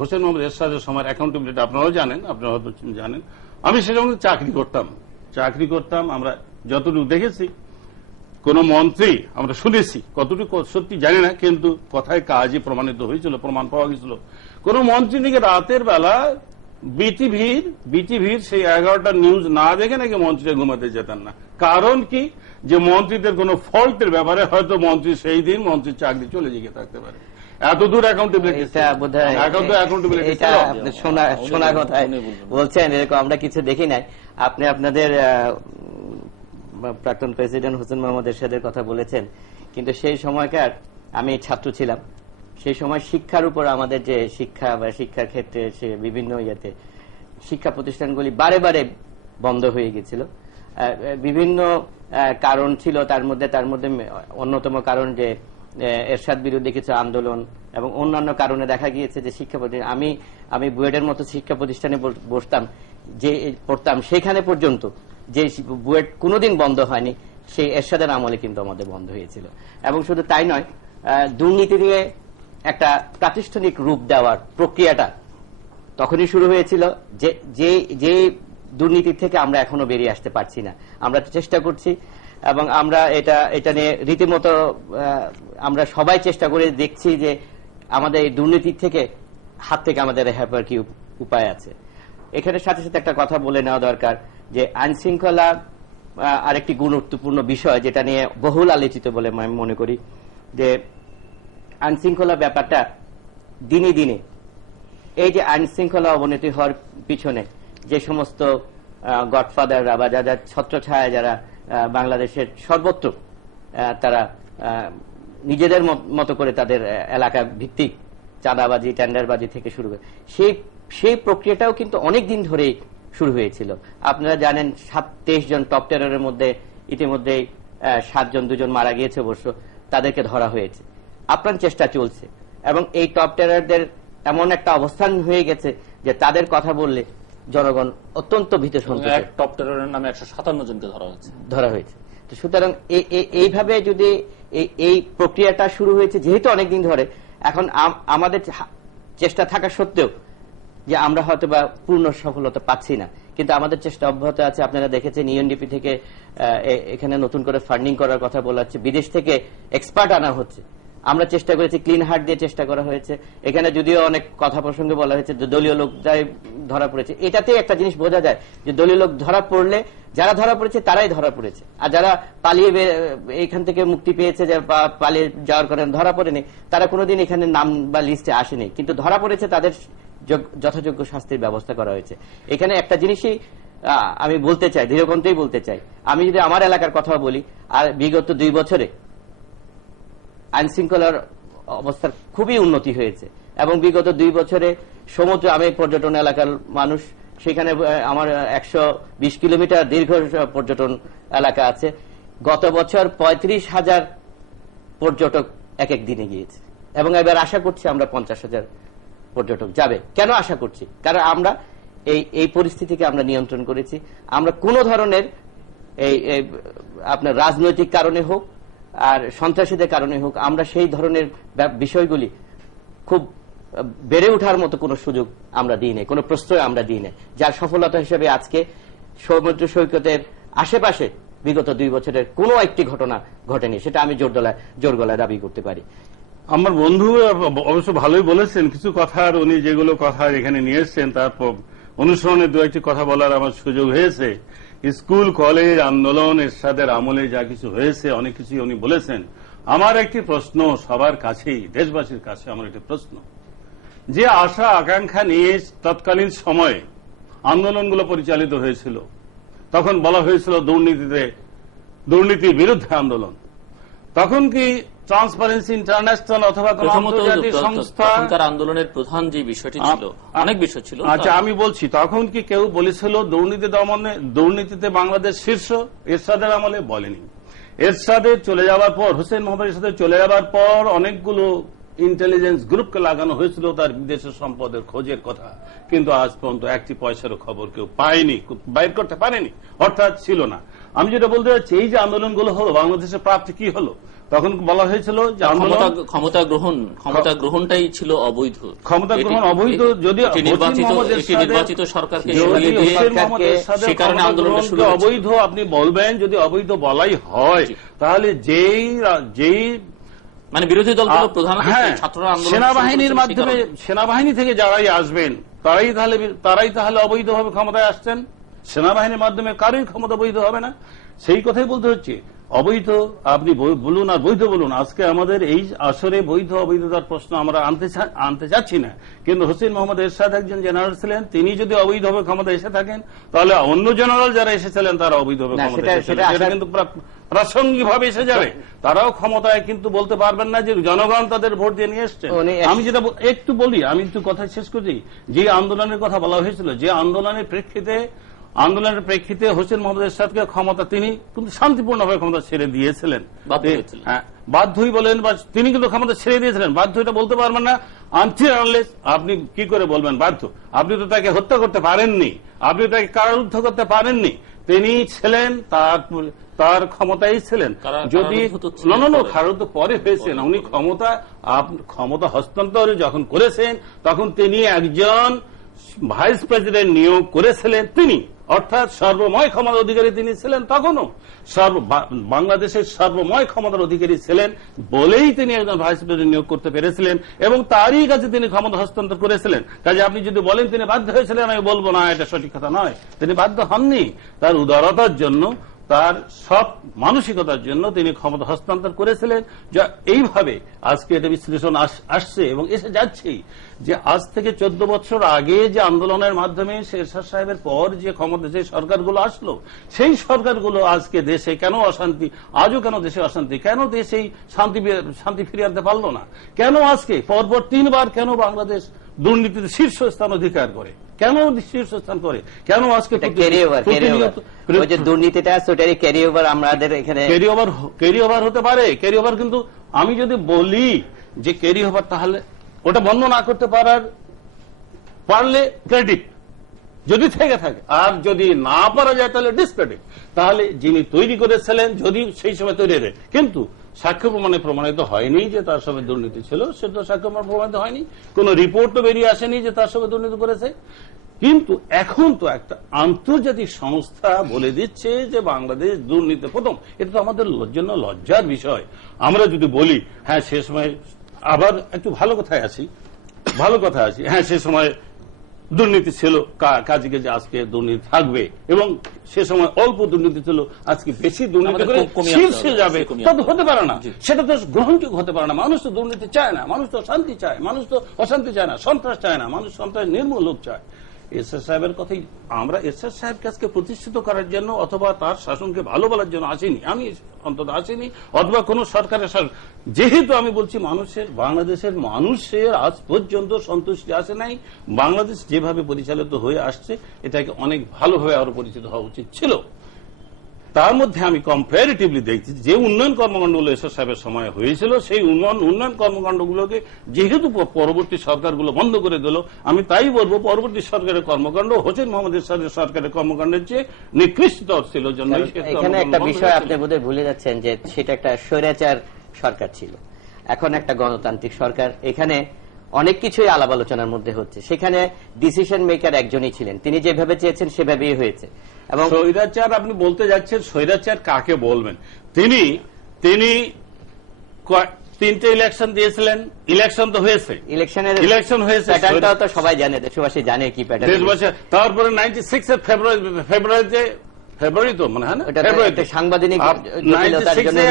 হোসেন মোহাম্মদ এরশাদের সময় অ্যাকাউন্টেবিলিটি আপনারাও জানেন, আপনারা হয়তো জানেন। আমি সে সময় চাকরি করতাম, আমরা যতটুকু দেখেছি কোন মন্ত্রী আমরা শুনেছি, কতটুকু সত্যি জানি না, কিন্তু কথায় কাজই প্রমাণিত হয়েছিল, প্রমাণ পাওয়া গেছিল, কোন মন্ত্রী নাকি রাতের বেলা বিটিভির সেই 11টা নিউজ না দেখে নাকি মন্ত্রীরা ঘুমাতে যেতেন না। কারণ কি, যে মন্ত্রীদের কোন ফল্টের ব্যাপারে হয়তো মন্ত্রী সেই দিন মন্ত্রীর চাকরি চলে গিয়ে থাকতে পারে। এতদূর অ্যাকাউন্টেবিলিটি, শোনা কথায় বলছেন, এরকম আমরা কিছু দেখি নাই। আপনি আপনাদের প্রাক্তন প্রেসিডেন্ট হোসেন মোহাম্মদ এরশাদের কথা বলেছেন, কিন্তু সেই সময়কার আমি ছাত্র ছিলাম, সেই সময় শিক্ষার উপর আমাদের যে শিক্ষা বা শিক্ষার ক্ষেত্রে সে বিভিন্ন ইয়েতে শিক্ষা প্রতিষ্ঠানগুলি বারে বারে বন্ধ হয়ে গেছিল। বিভিন্ন কারণ ছিল, তার মধ্যে অন্যতম কারণ যে এরশাদ বিরোধী কিছু আন্দোলন এবং অন্যান্য কারণে দেখা গিয়েছে যে শিক্ষা প্রতিষ্ঠান, আমি বুয়েটের মতো শিক্ষা প্রতিষ্ঠানে পড়তাম, সেখানে পর্যন্ত যে বুয়েট কোনোদিন বন্ধ হয়নি, সেই এরশাদের আমলে কিন্তু আমাদের বন্ধ হয়েছিল। এবং শুধু তাই নয়, দুর্নীতি নিয়ে একটা প্রাতিষ্ঠানিক রূপ দেওয়ার প্রক্রিয়াটা তখনই শুরু হয়েছিল, যে দুর্নীতি থেকে আমরা এখনো বেরিয়ে আসতে পারছি না। আমরা চেষ্টা করছি এবং আমরা এটা নিয়ে রীতিমতো আমরা সবাই চেষ্টা করে দেখছি যে আমাদের এই দুর্নীতির হাত থেকে আমাদের রেহাই পাওয়ার কি উপায় আছে। এখানে সাথে সাথে একটা কথা বলে নেওয়া দরকার যে আইন শৃঙ্খলা আরেকটি গুরুত্বপূর্ণ বিষয়, যেটা নিয়ে বহুল আলোচিত বলে আমি মনে করি, যে আইন শৃঙ্খলা ব্যাপারটা দিনে দিনে, এই যে আইন শৃঙ্খলা অবনতি হওয়ার পিছনে যে সমস্ত গডফাদাররা বা যারা ছত্রছায়া, যারা বাংলাদেশের সর্বত্র তারা নিজেদের মতো করে তাদের এলাকা ভিত্তিক চাঁদাবাজি, টেন্ডারবাজি থেকে শুরু করে সেই প্রক্রিয়াটাও কিন্তু অনেক দিন ধরেই শুরু হয়েছিল। আপনারা জানেন 23 জন টপ টেররের মধ্যে ইতিমধ্যেই 7 জন, 2 জন মারা গিয়েছে, অবশ্য তাদেরকে ধরা হয়েছে। আপ্রাণ চেষ্টা চলছে এবং এই টপ টেররদের এমন একটা অবস্থান হয়ে গেছে যে তাদের কথা বললে জনগণ অত্যন্ত ভীত সন্ত্রস্ত। টপ টেররের নামে 157 জনকে ধরা হয়েছে। তো সুতরাং এইভাবে যদি এই প্রক্রিয়াটা শুরু হয়েছে যেহেতু অনেকদিন ধরে, এখন আমাদের চেষ্টা থাকা সত্ত্বেও যে আমরা হয়তো বা পূর্ণ সফলতা পাচ্ছি না, কিন্তু আমাদের চেষ্টা অব্যাহত আছে। আপনারা দেখেছেন ইউএনডিপি থেকে এখানে নতুন করে ফান্ডিং করার কথা বলা হচ্ছে, বিদেশ থেকে এক্সপার্ট আনা হচ্ছে। আমরা চেষ্টা করেছি, ক্লিন হার্ট দিয়ে চেষ্টা করা হয়েছে। এখানে যদিও অনেক কথা প্রসঙ্গে বলা হয়েছে যে দলীয় লোক ধরা পড়েছে, এটাতে একটা জিনিস বোঝা যায় যে দলীয় লোক ধরা পড়লে যারা ধরা পড়েছে তারাই ধরা পড়েছে, আর যারা পালিয়ে এখান থেকে মুক্তি পেয়েছে, পালিয়ে যাওয়ার কারণে ধরা পড়েনি, তারা কোনোদিন এখানে নাম বা লিস্টে আসেনি, কিন্তু ধরা পড়েছে, তাদের যথাযোগ্য শাস্তির ব্যবস্থা করা হয়েছে। এখানে একটা জিনিসই আমি বলতে চাই, দৃঢ়কণ্ঠেই বলতে চাই, আমি যদি আমার এলাকার কথা বলি, আর বিগত 2 বছরে আইন শৃঙ্খলার অবস্থার খুবই উন্নতি হয়েছে এবং বিগত 2 বছরে সমুদ্র, আমি পর্যটন এলাকার মানুষ, সেখানে আমার 120 কিলোমিটার দীর্ঘ পর্যটন এলাকা আছে। গত বছর 35,000 পর্যটক এক এক দিনে গিয়েছে এবং এবার আশা করছি আমরা 50,000 পর্যটক যাবে। কেন আশা করছি? কারণ আমরা এই পরিস্থিতিকে আমরা নিয়ন্ত্রণ করেছি। আমরা কোনো ধরনের আপনার রাজনৈতিক কারণে হোক আর সন্ত্রাসীদের কারণে হোক, আমরা সেই ধরনের বিষয়গুলি খুব বেড়ে ওঠার মতো কোনো সুযোগ আমরা দিই নাই, কোনো প্রশ্রয় আমরা দিই নাই, যার সফলতা হিসেবে আজকে সমুদ্র সৈকতের আশেপাশে বিগত 2 বছরের কোনো একটি ঘটনা ঘটেনি, সেটা আমি জোর গলায় দাবি করতে পারি। আমার বন্ধু অবশ্য ভালোই বলেছেন কিছু কথা, আর উনি যেগুলো কথা এখানে নিয়ে এসছেন তারপর অনুসরণে 2-1টি কথা বলার আমার সুযোগ হয়েছে। স্কুল কলেজ আন্দোলন এরশাদের আমলে যা কিছু হয়েছে, অনেক কিছুই উনি বলেছেন। আমার একটি প্রশ্ন সবার কাছেই, দেশবাসীর কাছে আমার একটি প্রশ্ন, যে আশা আকাঙ্ক্ষা নিয়ে তৎকালীন সময়ে আন্দোলনগুলো পরিচালিত হয়েছিল, তখন বলা হয়েছিল দুর্নীতির বিরুদ্ধে আন্দোলন, তখন কি ট্রান্সপারেন্সি ইন্টারন্যাশনাল অথবা কোন আন্তর্জাতিক সংস্থা আন্দোলনের প্রধান যে বিষয়টি ছিল, অনেক বিষয় ছিল, আচ্ছা আমি বলছি, তখন কি কেউ বলেছিল দুর্নীতি দমনে, দুর্নীতিতে বাংলাদেশ শীর্ষ? এরশাদের আমলে বলেনি। এরশাদের চলে যাওয়ার পর, হোসেন মোহাম্মদ এরশাদের চলে যাওয়ার পর অনেকগুলো ইন্টেলিজেন্স গ্রুপকে লাগানো হয়েছিল তার বিদেশের সম্পদের খোঁজের কথা, কিন্তু আজ পর্যন্ত একটি পয়সারও খবর কেউ পায়নি, বাইর করতে পারেনি, অর্থাৎ ছিল না। আমি যেটা বলতে চাচ্ছি, এই যে আন্দোলনগুলো হলো, বাংলাদেশের প্রাপ্তি কি হলো? তখন বলা হয়েছিল যে আন্দোলন ক্ষমতা গ্রহণটাই ছিল অবৈধ, ক্ষমতা গ্রহণ অবৈধ। যদি নির্বাচিত সরকারকে সরিয়ে দিয়ে সে কারণে আন্দোলনটা শুরু হয়েছে। অবৈধ আপনি বলবেন, যদি অবৈধ বলাই হয় তাহলে যেই মানে বিরোধী দলগুলো প্রধানত ছাত্ররা আন্দোলন সেনাবাহিনীর মাধ্যমে, সেনাবাহিনী থেকে যারাই আসবেন তারাই তাহলে অবৈধভাবে ক্ষমতায় আসছেন। সেনাবাহিনীর মাধ্যমে কারোই ক্ষমতা বৈধ হবে না, সেই কথাই বলতে হচ্ছে। অবৈধ আপনি বলুন আর বৈধ বলুন, আজকে আমাদের এই আসরে বৈধ অবৈধতার প্রশ্ন আমরা আনতে চাচ্ছি না। কিন্তু হোসেন মোহাম্মদ এরশাদ একজন জেনারেল ছিলেন, তিনি যদি অবৈধভাবে ক্ষমতা এসে থাকেন তাহলে অন্য জেনারেল যারা এসেছিলেন তারা অবৈধভাবে ক্ষমতা এসেছিলেন, সেটা কিন্তু প্রাসঙ্গিক ভাবে এসে যাবে। তারাও ক্ষমতায় কিন্তু বলতে পারবেন না যে জনগণ তাদের ভোট দিয়ে নিয়ে এসছেন। আমি যেটা একটু বলি, আমি একটু কথা শেষ করি। যে আন্দোলনের কথা বলা হয়েছিল, যে আন্দোলনের প্রেক্ষিতে হোসেন মোহাম্মদ এরশাদকে ক্ষমতা তিনি কিন্তু শান্তিপূর্ণভাবে ক্ষমতা ছেড়ে দিয়েছিলেন। বাধ্যই বলেন বা তিনি কিন্তু ক্ষমতা ছেড়ে দিয়েছিলেন, বাধ্য এটা বলতে পারবেন না আনটিল আনলেস। আপনি কি করে বলবেন বাধ্য? আপনি তো তাকে হত্যা করতে পারেননি, আপনি তাকে কারারুদ্ধ করতে পারেননি। তিনি ছিলেন তার ক্ষমতাই ছিলেন। যদি কারারুদ্ধ পরে হয়েছেন, উনি ক্ষমতা হস্তান্তর যখন করেছেন তখন তিনি একজন ভাইস প্রেসিডেন্ট নিয়োগ করেছিলেন, তিনি অর্থাৎ সর্বময় ক্ষমতার অধিকারী তিনি ছিলেন। তখনও বাংলাদেশের সর্বময় ক্ষমতার অধিকারী ছিলেন বলেই তিনি একজন ভাইস প্রেসিডেন্ট নিয়োগ করতে পেরেছিলেন এবং তারই কাছে তিনি ক্ষমতা হস্তান্তর করেছিলেন। কাজে আপনি যদি বলেন তিনি বাধ্য হয়েছিলেন, আমি বলবো না, এটা সঠিক কথা নয়। তিনি বাধ্য হননি, তার উদারতার জন্য, তার সব মানসিকতার জন্য তিনি ক্ষমতা হস্তান্তর করেছিলেন। যা এইভাবে আজকে এটা বিশ্লেষণ আসছে এবং এসে যাচ্ছেই যে আজ থেকে 14 বছর আগে যে আন্দোলনের মাধ্যমে এরশাদ সাহেবের পর যে ক্ষমতা, যে সরকারগুলো আসলো, সেই সরকারগুলো আজকে দেশে কেন অশান্তি, আজও কেন দেশে অশান্তি, কেন দেশে শান্তি ফিরিয়ে আনতে পারলো না, কেন আজকে পরপর 3 বার কেন বাংলাদেশ দুর্নীতিতে শীর্ষস্থান অধিকার করে, কেন শীর্ষস্থান করে, কেন আজকে দুর্নীতিটা ক্যারি ওভার আমাদের এখানে ক্যারি ওভার হতে পারে। ক্যারি ওভার কিন্তু আমি যদি বলি যে ক্যারি ওভার, তাহলে ওটা বন্ধ না করতে পারলে ক্রেডিট যদি থেকে থাকে, আর যদি না পারা যায় তাহলে ডিসক্রেডিট। তাহলে যিনি তৈরি করেছিলেন, যদি সেই সময় তৈরি হয়, কিন্তু সাক্ষ্য প্রমাণে প্রমাণিত হয়নি যে তার সঙ্গে দুর্নীতি ছিল, সেটা সাক্ষ্য প্রমাণ প্রমাণিত হয়নি, কোন রিপোর্টও বেরিয়ে আসেনি যে তার সঙ্গে দুর্নীতি করেছে। কিন্তু এখন তো একটা আন্তর্জাতিক সংস্থা বলে দিচ্ছে যে বাংলাদেশ দুর্নীতি প্রথম। এটা তো আমাদের জন্য লজ্জার বিষয়। আমরা যদি বলি হ্যাঁ সে সময়, আবার একটু ভালো কথায় আছি, হ্যাঁ সে সময় দুর্নীতি ছিল, কাজে যে আজকে দুর্নীতি থাকবে, এবং সে সময় অল্প দুর্নীতি ছিল, আজকে বেশি দুর্নীতি করে শীর্ষে যাবে, তা তো হতে পারে না। সেটা তো গ্রহণযোগ্য হতে পারে না। মানুষ তো দুর্নীতি চায় না, মানুষ তো শান্তি চায়, মানুষ তো অশান্তি চায় না, সন্ত্রাস চায় না, মানুষ সন্ত্রাস নির্মূল চায়। এরশাদ সাহেবের কথাই আমরা এরশাদ সাহেবকে আজকে প্রতিষ্ঠিত করার জন্য অথবা তার শাসনকে ভালো বলার জন্য আসেনি, আমি অন্তত আসেনি, অথবা কোন সরকারের শাসন। যেহেতু আমি বলছি বাংলাদেশের মানুষের আজ পর্যন্ত সন্তুষ্টি আসে নাই, বাংলাদেশ যেভাবে পরিচালিত হয়ে আসছে এটাকে অনেক ভালোভাবে আরো পরিচিত হওয়া উচিত ছিল। তার মধ্যে আমি কম্পারেটিভলি দেখছি যে উন্নয়ন কর্মকাণ্ডগুলো এরশাদ সাহেবের সময় হয়েছিল, সেই উন্নয়ন কর্মকাণ্ডগুলোকে যেহেতু পরবর্তী সরকারগুলো বন্ধ করে দিল, আমি তাই বলবো পরবর্তী সরকারের কর্মকাণ্ড হোসেন মোহাম্মদ এরশাদের সরকারের কর্মকাণ্ডের চেয়ে নিকৃষ্ট ছিল। জন্য এখানে একটা বিষয় আপনি বোধহয় ভুলে যাচ্ছেন যে সেটা একটা স্বৈরাচার সরকার ছিল, এখন একটা গণতান্ত্রিক সরকার। এখানে অনেক কিছুই আলাপ আলোচনার মধ্যে হচ্ছে, সেখানে ডিসিশন মেকার একজনই ছিলেন, তিনি যেভাবে চেয়েছেন সেভাবেই হয়েছে। এবং স্বৈরাচার আপনি বলতে যাচ্ছেন, স্বৈরাচার কাকে বলবেন? তিনি 3টে ইলেকশন দিয়েছিলেন, ইলেকশন তো হয়েছে, ইলেকশন হয়েছে, প্যাটার্নটাও তো সবাই জানে, দেশবাসী জানে কি প্যাটার্ন। তারপরে 96 এর ফেব্রুয়ারি তো মনে হয় না, সাংবাদিক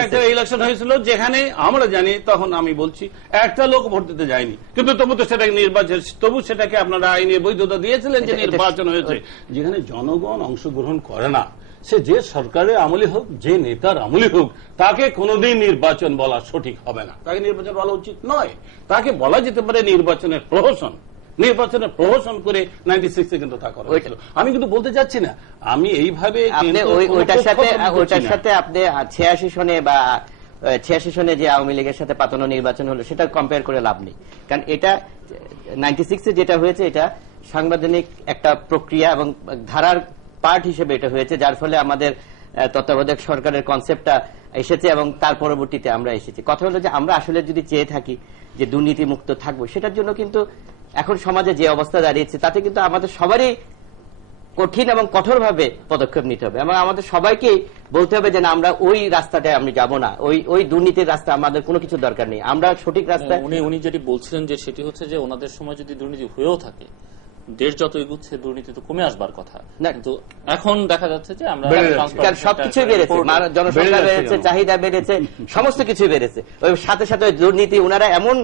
একটা ইলেকশন হয়েছিল যেখানে আমরা জানি, তখন আমি বলছি একটা লোক ভোট দিতে যায়নি, কিন্তু তবু তো সেটাকে নির্বাচন, তবু সেটাকে আপনারা আইনের বৈধতা দিয়েছিলেন যে নির্বাচন হয়েছে। যেখানে জনগণ অংশগ্রহণ করে না, সে যে সরকারের আমলি হোক, যে নেতার আমলি হোক, তাকে কোনোদিন নির্বাচন বলা সঠিক হবে না, তাকে নির্বাচন বলা উচিত নয়। তাকে বলা যেতে পারে নির্বাচনের প্রহসন করে 96-এ কিন্তু তা করা হয়েছিল। আমি কিন্তু বলতে চাচ্ছি না, আমি এইভাবে ওইটার সাথে আপনি 86 সনে বা 86 সনে যে আওয়ামী লীগের সাথে পাতানো নির্বাচন হলো সেটা কম্পেয়ার করে লাভ নেই, কারণ এটা 96-এ যেটা হয়েছে এটা সাংবিধানিক একটা প্রক্রিয়া এবং ধারার পার্ট হিসেবে এটা হয়েছে, যার ফলে আমাদের তত্ত্বাবধায়ক সরকারের কনসেপ্টটা এসেছে এবং তার পরবর্তীতে আমরা এসেছি। কথা হলো যে আমরা আসলে যদি চেয়ে থাকি যে দুর্নীতি মুক্ত থাকবো, সেটার জন্য কিন্তু এখন সমাজে যে অবস্থা দাঁড়িয়েছে তাতে কিন্তু আমাদের সবারই কঠিন এবং কঠোরভাবে পদক্ষেপ নিতে হবে এবং আমাদের সবাইকে বলতে হবে যে না, আমরা ওই রাস্তাটায় আমি যাব না, ওই দুর্নীতির রাস্তা আমাদের কোনো কিছু দরকার নেই, আমরা সঠিক রাস্তায়। উনি যেটি বলছিলেন যে সেটি হচ্ছে যে ওনাদের সময় যদি দুর্নীতি হয়েও থাকে, দেশ যত এগুচ্ছে দুর্নীতি তো কমে আসবার কথা, কিন্তু এখন দেখা যাচ্ছে যে আমরা সবকিছুই বেড়েছে, জনসংখ্যা বেড়েছে, চাহিদা বেড়েছে, সমস্ত কিছুই বেড়েছে। ওই সাথে সাথে দুর্নীতি ওনারা এমন,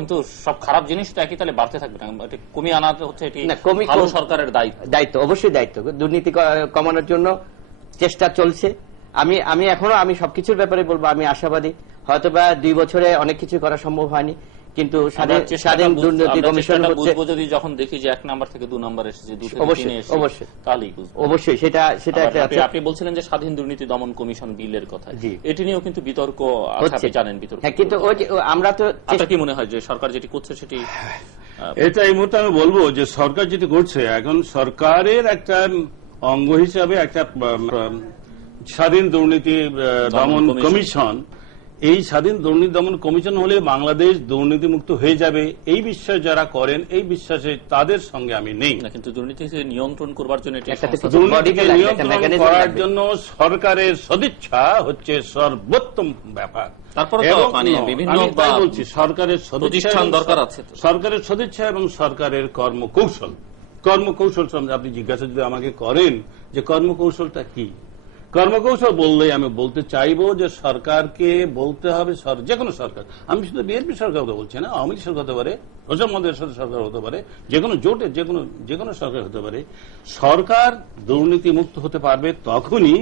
কিন্তু সব খারাপ জিনিসটা একই তাহলে বাড়তে থাকবে না, এটি কমিয়ে আনা হচ্ছে, এটি ভালো সরকারের দায়িত্ব, অবশ্যই দায়িত্ব। দুর্নীতি কমানোর জন্য চেষ্টা চলছে। আমি এখনো আমি সবকিছুর ব্যাপারে বলবো আমি আশাবাদী। হয়তোবা 2 বছরে অনেক কিছু করা সম্ভব হয়নি, কিন্তু স্বাধীন দুর্নীতি কমিশন হচ্ছে, যদি যখন দেখি যে 1 নম্বর থেকে 2 নম্বর এসেছে, অবশ্যই সেটা আপনি বলছিলেন যে স্বাধীন দুর্নীতি দমন কমিশন বিলের কথা, এটি নিয়েও কিন্তু বিতর্ক আছে, জানেন বিতর্ক। হ্যাঁ, কিন্তু আমরা তো, আপনার কি মনে হয় যে সরকার যেটি করছে সেটি? এটা এই মুহূর্তে আমি বলবো যে সরকার যেটি করছে, এখন সরকারের একটা অঙ্গ হিসাবে একটা স্বাধীন দুর্নীতি দমন কমিশন, এই স্বাধীন দুর্নীতি দমন কমিশন হলে বাংলাদেশ দুর্নীতিমুক্ত হয়ে যাবে, এই বিশ্বাস যারা করেন, এই বিশ্বাসে তাদের সঙ্গে আমি নেই। কিন্তু দুর্নীতিকে নিয়ন্ত্রণ করবার জন্য, দুর্নীতিকে নিয়ন্ত্রণ করার জন্য সরকারের সদিচ্ছা হচ্ছে সর্বোত্তম ব্যাপার। তারপরে বিভিন্ন বলছি সরকারের প্রতিষ্ঠান দরকার আছে, সরকারের সদিচ্ছা এবং সরকারের কর্মকৌশল সম্বন্ধে আপনি জিজ্ঞাসা যদি আমাকে করেন যে কর্মকৌশলটা কি, কর্মকৌশল বললেই আমি বলতে চাইবো যে সরকারকে বলতে হবে, যে কোনো সরকার, আমি শুধু বিএনপি সরকার কথা বলছি না, আওয়ামী লীগ সরকার হতে পারে, হোসেন মোহাম্মদের সাথে সরকার হতে পারে, যে কোনো জোটের যে কোনো সরকার হতে পারে। সরকার দুর্নীতি মুক্ত হতে পারবে তখনই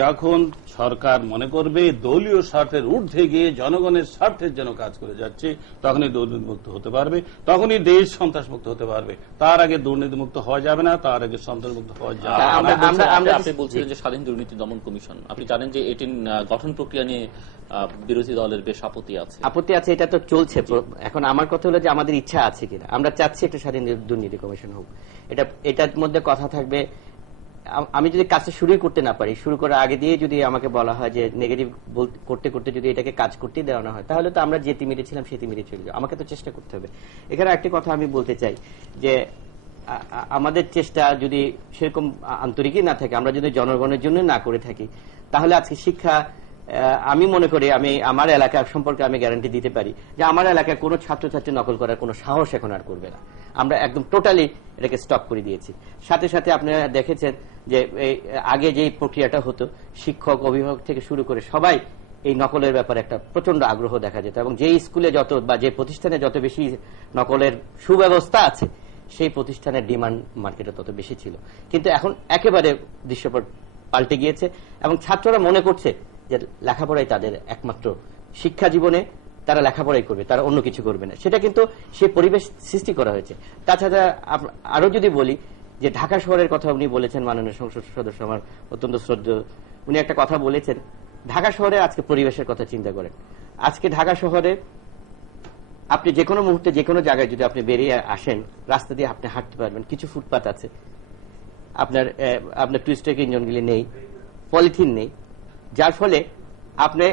যখন সরকার মনে করবে দলীয় স্বার্থের ঊর্ধ্বে গিয়ে জনগণের স্বার্থের জন্য কাজ করে যাচ্ছে, তখনই দুর্নীতিমুক্ত হতে পারবে, তখনই দেশ সন্ত্রাসমুক্ত হতে পারবে। তার আগে দুর্নীতিমুক্ত হওয়া যাবে না, তার আগে সন্ত্রাসমুক্ত হওয়া যাবে না। আপনি বলছিলেন যে স্বাধীন দুর্নীতি দমন কমিশন, আপনি জানেন যে এটির গঠন প্রক্রিয়া নিয়ে বিরোধী দলের বেশ আপত্তি আছে। এটা তো চলছে। এখন আমার কথা হলো যে আমাদের ইচ্ছা আছে কিনা, আমরা চাচ্ছি একটা স্বাধীন দুর্নীতি কমিশন হোক। এটার মধ্যে কথা থাকবে, আমি যদি কাজটা শুরুই করতে না পারি, শুরু করার আগে দিয়ে যদি আমাকে বলা হয় যে নেগেটিভ করতে করতে যদি এটাকে কাজ করতে দেওয়া না হয়, তাহলে তো আমরা যে তিমিরে ছিলাম সেই তিমিরে চলে যাবো। আমাকে তো চেষ্টা করতে হবে। এখানে একটি কথা আমি বলতে চাই যে আমাদের চেষ্টা যদি সেরকম আন্তরিকই না থাকে, আমরা যদি জনগণের জন্য না করে থাকি, তাহলে আজকে শিক্ষা, আমি মনে করি, আমি আমার এলাকা সম্পর্কে আমি গ্যারান্টি দিতে পারি যে আমার এলাকায় কোনো ছাত্রছাত্রী নকল করার কোনো সাহস এখন আর করবে না। আমরা একদম টোটালি এটাকে স্টপ করে দিয়েছি। সাথে সাথে আপনারা দেখেছেন যে আগে যে প্রক্রিয়াটা হতো, শিক্ষক, অভিভাবক থেকে শুরু করে সবাই এই নকলের ব্যাপারে একটা প্রচন্ড আগ্রহ দেখা যেত, এবং যে স্কুলে যত বা যে প্রতিষ্ঠানে যত বেশি নকলের সুব্যবস্থা আছে, সেই প্রতিষ্ঠানের ডিমান্ড মার্কেটে তত বেশি ছিল। কিন্তু এখন একেবারে দৃশ্যপট পাল্টে গিয়েছে এবং ছাত্ররা মনে করছে যে লেখাপড়াই তাদের একমাত্র শিক্ষা জীবনে, তারা লেখাপড়াই করবে, তারা অন্য কিছু করবে না। সেটা কিন্তু সেই পরিবেশ সৃষ্টি করা হয়েছে। তাছাড়া আরো যদি বলি যে ঢাকা শহরের কথা উনি বলেছেন, মাননীয় সংসদ সদস্য আমার অত্যন্ত শ্রদ্ধেয়, উনি একটা কথা বলেছেন, ঢাকা শহরে আজকে পরিবেশের কথা চিন্তা করেন। আজকে ঢাকা শহরে আপনি যে কোনো মুহূর্তে যে কোনো জায়গায় যদি আপনি বেরিয়ে আসেন, রাস্তা দিয়ে আপনি হাঁটতে পারবেন, কিছু ফুটপাত আছে, আপনার টুরিস্টের ইঞ্জিনগুলি নেই, পলিথিন নেই, যার ফলে আপনি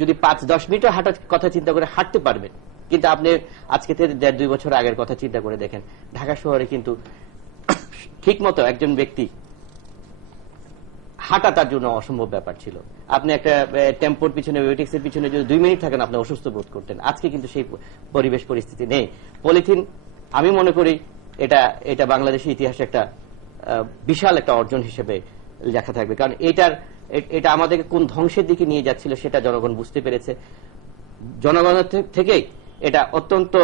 যদি 5-10 মিনিট হাঁটার কথা চিন্তা করে হাঁটতে পারবেন। কিন্তু আপনি আজকে থেকে 1.5-2 বছর আগের কথা চিন্তা করে দেখেন, ঢাকা শহরে কিন্তু ঠিক মতো একজন ব্যক্তি হাঁটা তার জন্য অসম্ভব ব্যাপার ছিল। আপনি একটা টেম্পোর পিছনে, ওয়েটিক্সের পিছনে যদি 2 মিনিট থাকেন আপনি অসুস্থ বোধ করতেন। আজকে কিন্তু সেই পরিবেশ পরিস্থিতি নেই। পলিথিন, আমি মনে করি এটা বাংলাদেশের ইতিহাসে একটা বিশাল একটা অর্জন হিসেবে লেখা থাকবে, কারণ এটা আমাদেরকে কোন ধ্বংসের দিকে নিয়ে যাচ্ছিল সেটা জনগণ বুঝতে পেরেছে। জনগণের থেকেই এটা অত্যন্ত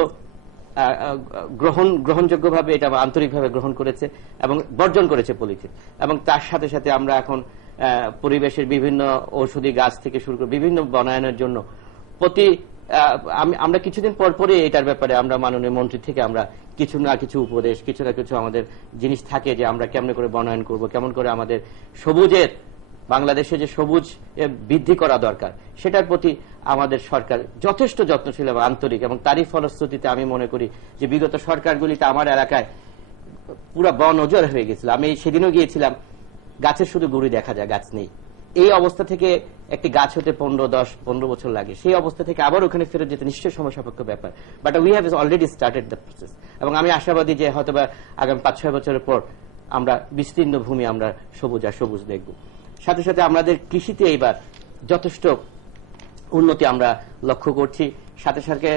গ্রহণযোগ্যভাবে, এটা আন্তরিকভাবে গ্রহণ করেছে এবং বর্জন করেছে পলিথিন। এবং তার সাথে সাথে আমরা এখন পরিবেশের বিভিন্ন ঔষধি গাছ থেকে শুরু করে বিভিন্ন বনায়নের জন্য আমরা কিছুদিন পরপরই এটার ব্যাপারে আমরা মাননীয় মন্ত্রী থেকে আমরা কিছু না কিছু উপদেশ, কিছু না কিছু আমাদের জিনিস থাকে যে আমরা কেমন করে বনায়ন করব, কেমন করে আমাদের সবুজের, বাংলাদেশে যে সবুজ বৃদ্ধি করা দরকার সেটার প্রতি আমাদের সরকার যথেষ্ট যত্নশীল এবং আন্তরিক, এবং তারই ফলশ্রুতিতে আমি মনে করি যে বিগত সরকারগুলিতে আমার এলাকায় পুরো বন অজর হয়ে গেছিল। আমি সেদিনও গিয়েছিলাম, গাছের শুধু গুড়ি দেখা যায়, গাছ নেই। এই অবস্থা থেকে একটি গাছ হতে 15 বছর লাগে, সেই অবস্থা থেকে আবার ওখানে ফেরত যেতে নিশ্চয়ই সময় সাপেক্ষ ব্যাপার, but we have already started the process. এবং আমি আশাবাদী যে হয়তোবা আগামী 5-6 বছরের পর আমরা বিস্তীর্ণ ভূমি আমরা সবুজ দেখব। সাথে সাথে আমাদের কৃষিতে এইবার যথেষ্ট উন্নতি আমরা লক্ষ্য করছি। সাথে সাথে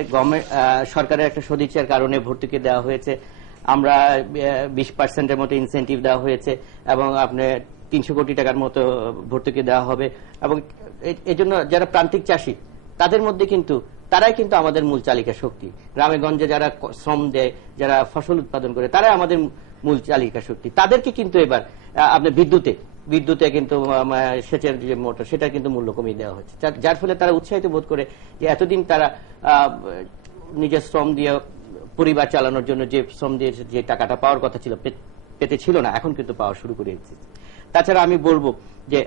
সরকারের একটা সদিচ্ছার কারণে ভর্তুকি দেওয়া হয়েছে, আমরা 20% মতো ইনসেন্টিভ দেওয়া হয়েছে এবং আপনার 300 কোটি টাকার মতো ভর্তুকি দেওয়া হবে। এবং এই জন্য যারা প্রান্তিক চাষী তাদের মধ্যে কিন্তু তারাই কিন্তু আমাদের মূল চালিকা শক্তি। গ্রামে গঞ্জে যারা শ্রম দেয়, যারা ফসল উৎপাদন করে, তারাই আমাদের মূল চালিকা শক্তি। তাদেরকে কিন্তু এবার আপনার বিদ্যুতে কিন্তু সেচের যে মোটর সেটা কিন্তু মূল্য কমিয়ে দেওয়া হচ্ছে, যার ফলে তারা উৎসাহিত বোধ করে যে এতদিন তারা নিজের শ্রম দিয়ে পরিবার চালানোর জন্য যে শ্রম দিয়ে যে টাকাটা পাওয়ার কথা ছিল পেতে ছিল না, এখন কিন্তু পাওয়া শুরু করে দিচ্ছে। তাছাড়া আমি বলবো যে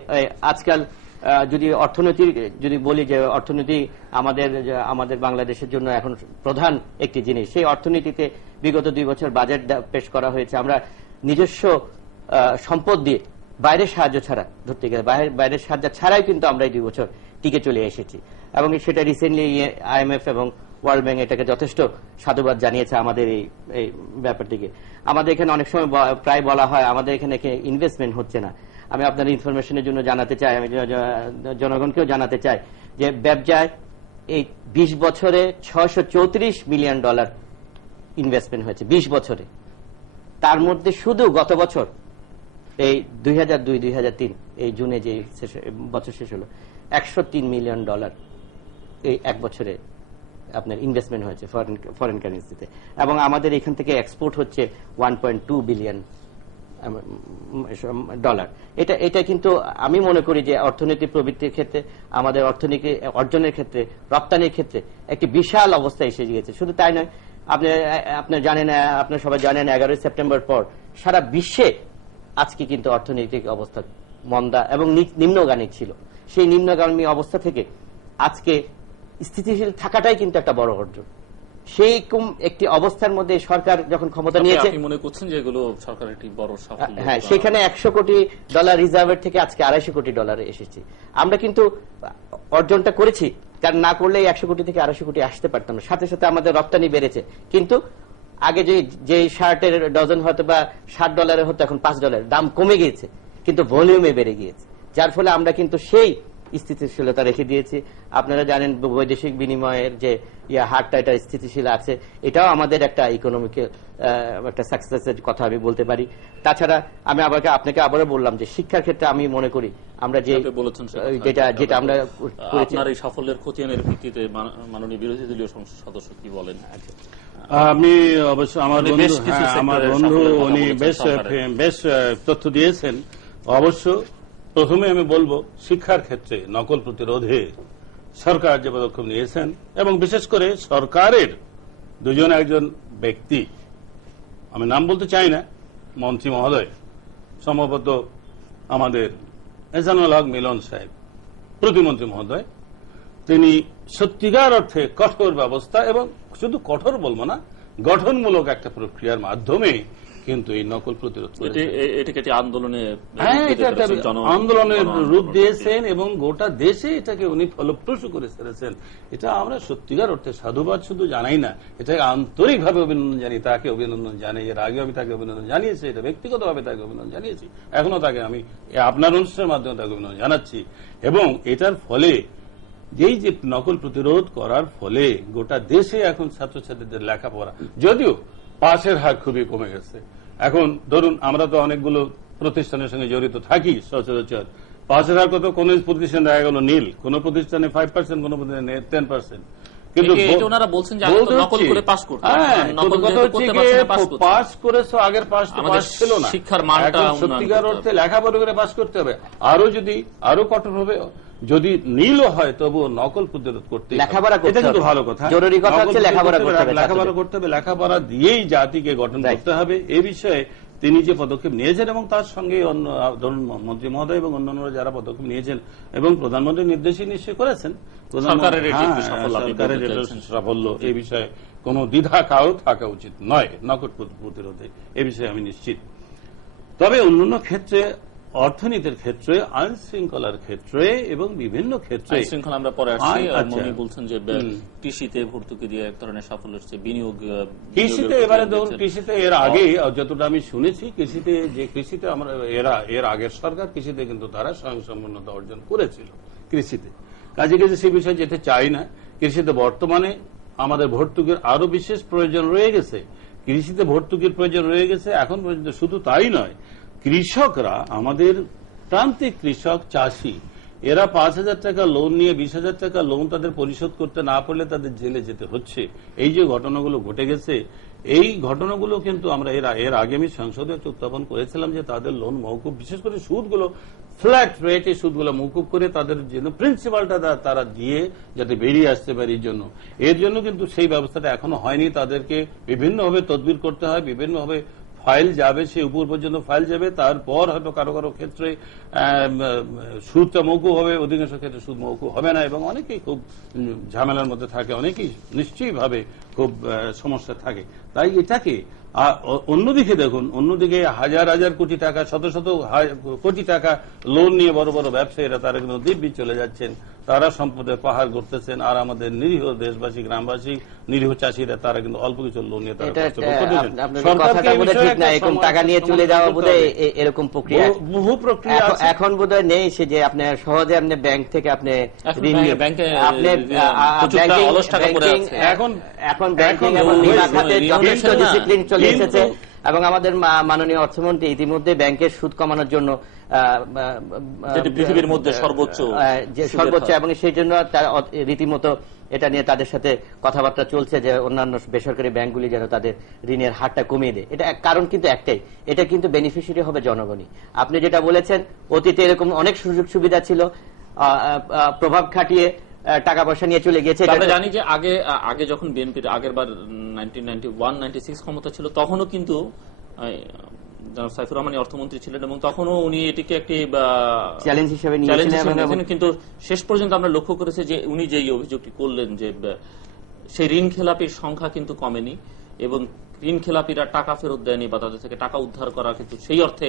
আজকাল যদি বলি যে অর্থনীতি আমাদের বাংলাদেশের জন্য এখন প্রধান একটি জিনিস, সেই অর্থনীতিতে বিগত 2 বছর বাজেট পেশ করা হয়েছে। আমরা নিজস্ব সম্পদ দিয়ে বাইরের সাহায্য ছাড়া ধরতে গেলে বাইরের সাহায্য ছাড়াই কিন্তু আমরা এই 2 বছর টিকে চলে এসেছি এবং সেটা রিসেন্টলি IMF এবং ওয়ার্ল্ড ব্যাংক এটাকে যথেষ্ট সাধুবাদ জানিয়েছে আমাদের এই ব্যাপারটিকে। আমাদের এখানে অনেক সময় প্রায় বলা হয় আমাদের এখানে ইনভেস্টমেন্ট হচ্ছে না। আমি আপনার ইনফরমেশনের জন্য জানাতে চাই, আমি জনগণকেও জানাতে চাই যে ব্যবসায় এই 20 বছরে $634 মিলিয়ন ইনভেস্টমেন্ট হয়েছে 20 বছরে। তার মধ্যে শুধু গত বছর এই 2002-2003 এই জুনে যে বছর শেষ হলো $103 মিলিয়ন এই এক বছরে আপনার ইনভেস্টমেন্ট হয়েছে ফরেন কারেন্সিতে। এবং আমাদের এখান থেকে এক্সপোর্ট হচ্ছে $1.2 বিলিয়ন। এটা কিন্তু আমি মনে করি যে অর্থনৈতিক প্রবৃদ্ধির ক্ষেত্রে, আমাদের অর্থনীতি অর্জনের ক্ষেত্রে, রপ্তানির ক্ষেত্রে একটি বিশাল অবস্থা এসে গিয়েছে। শুধু তাই নয়, আপনারা সবাই জানেন 11 সেপ্টেম্বর পর সারা বিশ্বে আজকে কিন্তু অর্থনৈতিক অবস্থা মন্দা এবং নিম্নগামী ছিল। সেই নিম্নগামী অবস্থা থেকে আজকে স্থিতিশীল থাকাটাই কিন্তু একটা বড় অর্জন। সেই একটি অবস্থার মধ্যে সরকার যখন ক্ষমতা নিয়েছে, আপনি মনে করছেন যে এগুলো সরকারের একটি বড় সাফল্য? হ্যাঁ, সেখানে $100 কোটি রিজার্ভের থেকে আজকে $250 কোটি এসেছে। আমরা কিন্তু অর্জনটা করেছি, কারণ না করলে 100 কোটি থেকে 250 কোটি আসতে পারতাম না। সাথে সাথে আমাদের রপ্তানি বেড়েছে, কিন্তু আগে যে শার্টের ডজন হয়তো বা $60 হতো, এখন $5 দাম কমে গিয়েছে, কিন্তু ভলিউমে বেড়ে গিয়েছে, যার ফলে আমরা কিন্তু সেই স্থিতিশীলতা রেখে দিয়েছি। আপনারা জানেন বৈদেশিক বিনিময়ের যে হারটা এটা স্থিতিশীল আছে, এটাও আমাদের একটা ইকোনমিক্যাল একটা সাকসেসের কথা আমি বলতে পারি। তাছাড়া আমি আপনাকে আবারও বললাম যে শিক্ষার ক্ষেত্রে আমি মনে করি আমরা যেটা আমরা আপনার এই সাফল্যের খতিয়ানের ভিত্তিতে মাননীয় বিরোধী দলীয় সংসদ সদস্য কি বলেন? আমি অবশ্য আমার বন্ধু উনি বেশ তথ্য দিয়েছেন। অবশ্য প্রথমে আমি বলবো শিক্ষার ক্ষেত্রে নকল প্রতিরোধে সরকার যে পদক্ষেপ নিয়েছেন, এবং বিশেষ করে সরকারের একজন ব্যক্তি, আমি নাম বলতে চাই না, মন্ত্রী মহোদয়, সম্ভবত আমাদের এহসানুল হক মিলন সাহেব, প্রতিমন্ত্রী মহোদয়, তিনি সত্যিকার অর্থে কঠোর ব্যবস্থা, এবং শুধু কঠোর বলবো না, গঠনমূলক একটা প্রক্রিয়ার মাধ্যমে কিন্তু এই নকল প্রতিরোধ এটাকে আন্দোলনের রূপ দিয়েছেন এবং গোটা দেশে এটাকে উনি ফলপ্রসূ করে ছেড়েছেন। এটা আমরা সত্যিকার অর্থে সাধুবাদ শুধু জানাই না, এটাকে আন্তরিকভাবে অভিনন্দন জানি, তাকে অভিনন্দন জানাই। এর আগে আমি তাকে অভিনন্দন জানিয়েছি, এটা ব্যক্তিগতভাবে তাকে অভিনন্দন জানিয়েছি, এখনো তাকে আমি আপনার অনুষ্ঠানের মাধ্যমে তাকে অভিনন্দন জানাচ্ছি। এবং এটার ফলে যেই যে নকল প্রতিরোধ করার ফলে গোটা দেশে এখন ছাত্রছাত্রীদের লেখাপড়া, যদিও পাসের হার খুবই কমে গেছে। এখন ধরুন আমরা তো অনেকগুলো প্রতিষ্ঠানের সঙ্গে জড়িত থাকি, সচরাচর পাসের হার কত, কোন প্রতিষ্ঠানে দেখা গেল নীল, কোন প্রতিষ্ঠানে 5%, কোন প্রতিষ্ঠানে 10%। কিন্তু পাস করেছো, আগের পাস ছিল না, শিক্ষার মানটা সত্যিকার অর্থে লেখাপড়া করে পাস করতে হবে। আরো কঠোর হবে, যদি নীলও হয় তবুও নকল প্রতিরোধ করতে, এটা কিন্তু ভালো কথা। জরুরি কথা হচ্ছে লেখাপড়া করতে হবে, লেখাপড়া দিয়েই জাতিকে গঠন করতে হবে। এই বিষয়ে তিনি যে পদক্ষেপ নিয়েছেন এবং তার সঙ্গে ধরুন মন্ত্রী মহোদয় এবং অন্যান্যরা যারা পদক্ষেপ নিয়েছেন এবং প্রধানমন্ত্রী নির্দেশই নিশ্চয় করেছেন, সরকারের সাফল্য, এই বিষয়ে কোন দ্বিধা কারো থাকা উচিত নয় নকল প্রতিরোধে, এ বিষয়ে আমি নিশ্চিত। তবে অন্যান্য ক্ষেত্রে অর্থনীতির ক্ষেত্রে, আইন শৃঙ্খলার ক্ষেত্রে এবং বিভিন্ন ক্ষেত্রে। শৃঙ্খলা আমরা পরে আসছি। আচ্ছা। মনি বলছেন যে কৃষিতে ভর্তুকি দিয়ে এক ধরনের সাফল্য হচ্ছে, বিনিয়োগ কৃষিতে এবারে ধরুন, কৃষিতে এর আগে যতটা আমি শুনেছি, কৃষিতে আমরা এর আগের সরকার কৃষিতে কিন্তু তারা স্বয়ংসম্পূর্ণতা অর্জন করেছিল কৃষিতে। কাজে সে বিষয়ে যেতে চাই না। কৃষিতে বর্তমানে আমাদের ভর্তুকির আরো বিশেষ প্রয়োজন রয়ে গেছে, কৃষিতে ভর্তুকির প্রয়োজন রয়ে গেছে এখন পর্যন্ত। শুধু তাই নয়, কৃষকরা, আমাদের প্রান্তিক কৃষক চাষি, এরা 5,000 টাকা লোন নিয়ে 20,000 টাকা লোন তাদের পরিশোধ করতে না পারলে তাদের জেলে যেতে হচ্ছে। এই যে ঘটনাগুলো ঘটে গেছে, এই ঘটনাগুলো কিন্তু আমরা এর আগে আমি সংসদে উত্থাপন করেছিলাম যে তাদের লোন মওকুফ, বিশেষ করে সুদগুলো ফ্ল্যাট রেটে সুদগুলো মওকুফ করে তাদের জন্য প্রিন্সিপালটা তারা দিয়ে যাতে বেরিয়ে আসতে পারে। এর জন্য কিন্তু সেই ব্যবস্থাটা এখনো হয়নি। তাদেরকে বিভিন্নভাবে তদবির করতে হয়, বিভিন্নভাবে ফাইল যাবে, সে উপর পর্যন্ত ফাইল যাবে, তারপর হয়তো কারো কারো ক্ষেত্রে সুদটা মওকুফ হবে, অধিকাংশ ক্ষেত্রে সুদ মওকুফ হবে না, এবং অনেকেই খুব ঝামেলার মধ্যে থাকে, অনেকেই নিশ্চয়ইভাবে খুব সমস্যা থাকে। তাই এটাকে অন্যদিকে দেখুন, অন্যদিকে হাজার হাজার কোটি টাকা, শত শত কোটি টাকা লোন নিয়ে বড় বড় ব্যবসায়ীরা তারা কিন্তু দিব্যি চলে যাচ্ছেন, তারা সম্পদের পাহাড় করতেছেন, আর আমাদের নিরীহ দেশবাসী, গ্রামবাসী, নিরীহ চাষিরা তারা কিন্তু অল্প কিছু লোন নিয়ে তারা টাকা নিয়ে চলে যাওয়া বোধহয় এরকম প্রক্রিয়া, বহু প্রক্রিয়া এখন বোধহয় নেই। সে যে আপনি সহজে আপনি ব্যাংক থেকে আপনি ঋণ নিয়ে এখন ব্যাংকিং এবং বীমা খাতে যথেষ্ট ডিসিপ্লিন চলে এসেছে, এবং আমাদের মাননীয় অর্থমন্ত্রী ইতিমধ্যে ব্যাংকের সুদ কমানোর জন্য পৃথিবীর মধ্যে সর্বোচ্চ, এবং সেই জন্য রীতিমতো এটা নিয়ে তাদের সাথে কথাবার্তা চলছে যে অন্যান্য বেসরকারি ব্যাংকগুলি যেন তাদের ঋণের হারটা কমিয়ে দেয়। এটা কারণ কিন্তু একটাই, এটা কিন্তু বেনিফিশিয়ারি হবে জনগণই। আপনি যেটা বলেছেন, অতীতে এরকম অনেক সুযোগ সুবিধা ছিল, প্রভাব খাটিয়ে টাকা পয়সা নিয়ে চলে গেছে। আমরা জানি যে আগে যখন বিএনপির আগের বার 1991-96 ক্ষমতা ছিল, তখনও কিন্তু সাইফুর রহমান অর্থমন্ত্রী ছিলেন, এবং তখনও উনি এটিকে একটি চ্যালেঞ্জ হিসেবে নিয়েছিলেন। কিন্তু শেষ পর্যন্ত আমরা লক্ষ্য করেছি যে উনি যে অভিযোগটি করলেন যে সেই ঋণ খেলাপির সংখ্যা কিন্তু কমেনি, এবং ঋণ খেলাপিরা টাকা ফেরত দেয়নি বা তাদের থেকে টাকা উদ্ধার করা কিন্তু সেই অর্থে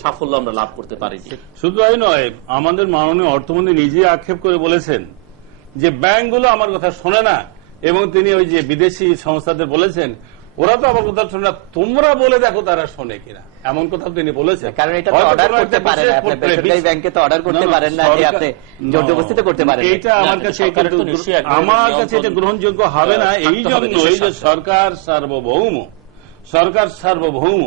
সাফল্য আমরা লাভ করতে পারিনি। শুধু তাই নয়, আমাদের মাননীয় অর্থমন্ত্রী নিজে আক্ষেপ করে বলেছেন যে ব্যাংকগুলো আমার কথা শোনে না, এবং তিনি ওই যে বিদেশি সংস্থাদের বলেছেন ওরা তো আমার কথা শোনে না, তোমরা বলে দেখো তারা শোনে কিনা, এমন কথা তিনি বলেছেন। কারণ এটা তো অর্ডার করতে পারেন না, আপনি বেসরকারি ব্যাংকে তো অর্ডার করতে পারেন না যে আপনি জবরদস্তি করতে পারেন। এটা আমার কাছে এটা গ্রহণযোগ্য হবে না। এই জন্যই যে সরকার সার্বভৌম,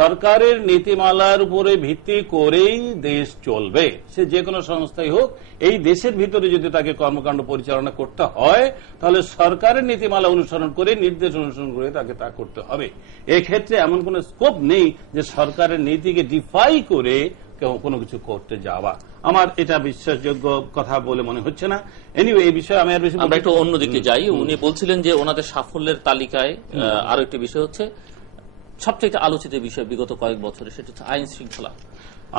সরকারের নীতিমালার উপরে ভিত্তি করেই দেশ চলবে। সে যে কোনো সংস্থাই হোক, এই দেশের ভিতরে যদি তাকে কর্মকাণ্ড পরিচালনা করতে হয় তাহলে সরকারের নীতিমালা অনুসরণ করে, নির্দেশ অনুসরণ করে তাকে তা করতে হবে। এক্ষেত্রে এমন কোন স্কোপ নেই যে সরকারের নীতিকে ডিফাই করে কোনো কিছু করতে যাওয়া। আমার এটা বিশ্বাসযোগ্য কথা বলে মনে হচ্ছে না। এনিওয়ে, এই বিষয়ে আমি আর বেশি, আমরা একটু অন্যদিকে যাই। উনি বলছিলেন যে ওনাদের সাফল্যের তালিকায় আরো একটি বিষয় হচ্ছে, সবচেয়ে আলোচিত বিষয় বিগত কয়েক বছরে, সেটা হচ্ছে আইন শৃঙ্খলা।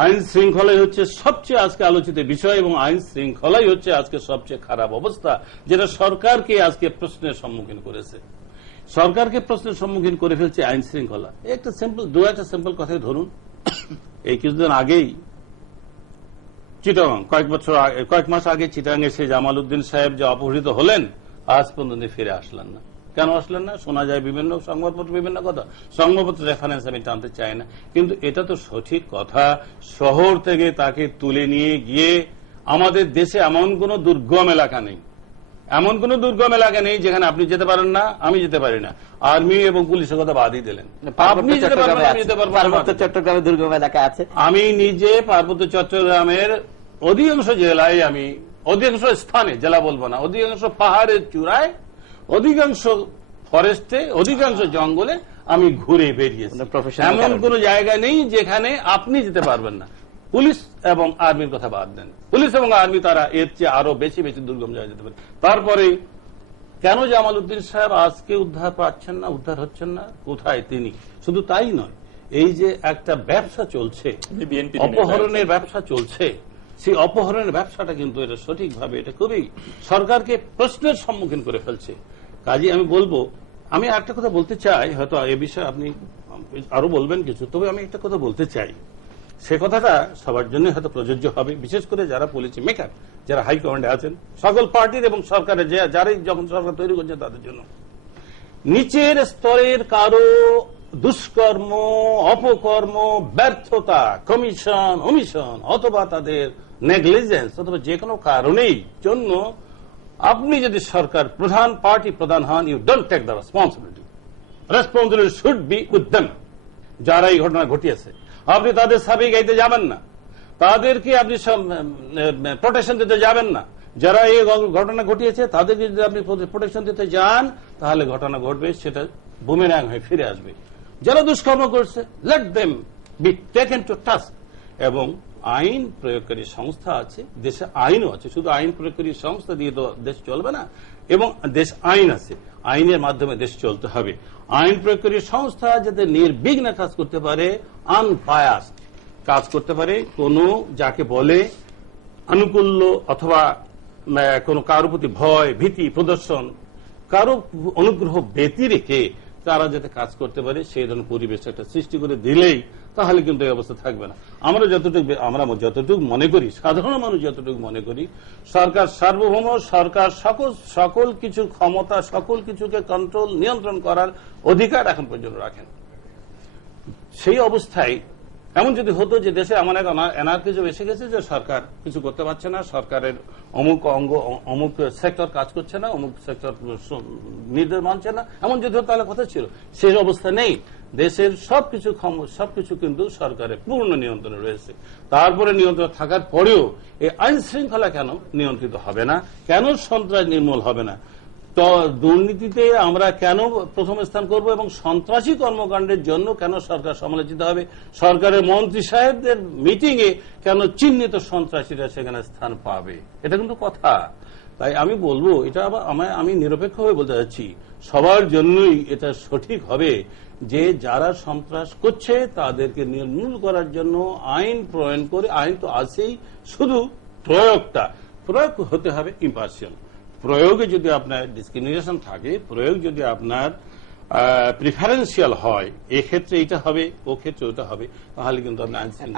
আইন শৃঙ্খলাই হচ্ছে সবচেয়ে আজকে আলোচিত বিষয়, এবং আইন শৃঙ্খলাই হচ্ছে আজকে সবচেয়ে খারাপ অবস্থা, যেটা সরকারকে আজকে প্রশ্নের সম্মুখীন করেছে। সরকারকে প্রশ্নের সম্মুখীন করে ফেলছে আইন শৃঙ্খলা। একটা সিম্পল কথাই ধরুন, এই কিছুদিন আগেই চিটাগাং, কয়েক মাস আগে চিটাগাং এসে জামাল উদ্দিন সাহেব যে অপহৃত হলেন, আজ পর্যন্ত ফিরে আসলেন না। কেন আসলেন না? শোনা যায় বিভিন্ন সংবাদপত্র বিভিন্ন কথা, সংবাদপত্র রেফারেন্স আমি টানতে চাই না, কিন্তু এটা তো সঠিক কথা। শহর থেকে তাকে তুলে নিয়ে গিয়ে, আমাদের দেশে এমন কোন দুর্গম এলাকা নেই যেখানে আপনি যেতে পারেন না, আমি যেতে পারি না। আর্মি এবং পুলিশের কথা বাদই দিলেন, আপনি যেতে পারবেন, আমি যেতে পারবো। চট্টগ্রামে দুর্গম এলাকা আছে। আমি নিজে পার্বত্য চট্টগ্রামের অধিকাংশ জেলায়, আমি অধিকাংশ স্থানে, জেলা বলবো না, অধিকাংশ পাহাড়ের চূড়ায়, অধিকাংশ ফরেস্টে, অধিকাংশ জঙ্গলে আমি ঘুরে বেরিয়েছি। এমন কোন জায়গা নেই যেখানে আপনি যেতে পারবেন না। পুলিশ এবং আর্মির কথা বাদ দেন, পুলিশ এবং আর্মি তারা এর চেয়ে আরো বেশি দুর্গম জায়গায় যেতে পারে। তারপরে কেন জামাল উদ্দিন সাহেব আজকে উদ্ধার পাচ্ছেন না, উদ্ধার হচ্ছেন না? কোথায় তিনি? শুধু তাই নয়, এই যে একটা ব্যবসা চলছে, অপহরণের ব্যবসা চলছে, সেই অপহরণের ব্যবসাটা কিন্তু এটা সঠিকভাবে, এটা খুবই সরকারকে প্রশ্নের সম্মুখীন করে ফেলছে। কাজে আমি বলবো, আমি একটা কথা বলতে চাই, হয়তো এ বিষয়ে আপনি আরো বলবেন কিছু, তবে আমি একটা কথা বলতে চাই, সে কথাটা সবার জন্য হয়তো প্রযোজ্য হবে, বিশেষ করে যারা পলিসি মেকার, যারা হাই কমান্ডে আছেন সকল পার্টির এবং সরকারের, যারাই যখন সরকার তৈরি করছে তাদের জন্য। নিচের স্তরের কারো দুষ্কর্ম, অপকর্ম, ব্যর্থতা, কমিশন, ওমিশন অথবা তাদের নেগলিজেন্স অথবা যে কোনো কারণেই জন্য আপনি যদি সরকার প্রধান, পার্টি প্রধান হন, you don't take the responsibility. Responsibility should be with them. যারা এই ঘটনা ঘটিয়েছে আপনি তাদের সাবি গাইতে যাবেন না, তাদেরকে আপনি প্রোটেকশন দিতে যাবেন না। যারা এই ঘটনা ঘটিয়েছে তাদেরকে যদি আপনি প্রোটেকশন দিতে যান তাহলে ঘটনা ঘটবে, সেটা বুমেরাং হয়ে ফিরে আসবে। যারা দুষ্কর্ম করছে let them be taken to task. এবং আইন প্রয়োগকারী সংস্থা আছে, দেশে আইনও আছে, শুধু আইন প্রয়োগকারী সংস্থা দিয়ে তো দেশ চলবে না, এবং দেশ আইন আছে, আইনের মাধ্যমে দেশ চলতে হবে। আইন প্রয়োগকারী সংস্থা যাতে নির্বিঘ্নে কাজ করতে পারে, আনবায়াসড কাজ করতে পারে, কোন যাকে বলে আনুকূল্য অথবা কোন কারো প্রতি ভয় ভীতি প্রদর্শন, কারো অনুগ্রহ ব্যতি রেখে তারা যাতে কাজ করতে পারে সেই ধরনের পরিবেশ একটা সৃষ্টি করে দিলেই তাহলে কিন্তু এই অবস্থা থাকবে না। আমরা যতটুকু মনে করি, সাধারণ মানুষ যতটুকু মনে করি, সরকার সার্বভৌম, সরকার সকল কিছু ক্ষমতা, সকল কিছুকে কন্ট্রোল নিয়ন্ত্রণ করার অধিকার এখন পর্যন্ত রাখেন। সেই অবস্থায় এমন যদি হতো যে দেশে এমন এক এনার্কিজম এসে গেছে যে সরকার কিছু করতে পারছে না, সরকারের অমুক অঙ্গ অমুক সেক্টর কাজ করছে না, অমুক সেক্টর নির্দেশ মানছে না, এমন যদি হতো তাহলে কথা ছিল। সেই অবস্থা নেই। দেশের সবকিছু কিন্তু সরকারের পূর্ণ নিয়ন্ত্রণে রয়েছে। তারপরে নিয়ন্ত্রণ থাকার পরেও এই আইন শৃঙ্খলা কেন নিয়ন্ত্রিত হবে না, কেন সন্ত্রাস নির্মূল হবে না, তো দুর্নীতিতে আমরা কেন প্রথম স্থান করব এবং সন্ত্রাসী কর্মকাণ্ডের জন্য কেন সরকার সমালোচিত হবে, সরকারের মন্ত্রী সাহেবদের মিটিং এ কেন চিহ্নিত সন্ত্রাসীরা সেখানে স্থান পাবে, এটা কিন্তু কথা। তাই আমি বলবো, এটা আমি নিরপেক্ষভাবে বলতে চাচ্ছি, সবার জন্যই এটা সঠিক হবে যে যারা সন্ত্রাস করছে তাদেরকে নির্মূল করার জন্য আইন প্রয়োগ করে, আইন তো আছেই, শুধু প্রয়োগ হতে হবে ইম্পার্শিয়াল। প্রয়োগে যদি আপনার ডিসক্রিমিনেশন থাকে, প্রয়োগ যদি আপনার প্রিফারেন্সিয়াল হয়, এক্ষেত্রে এটা হবে, ও ক্ষেত্রে ওটা হবে, তাহলে কিন্তু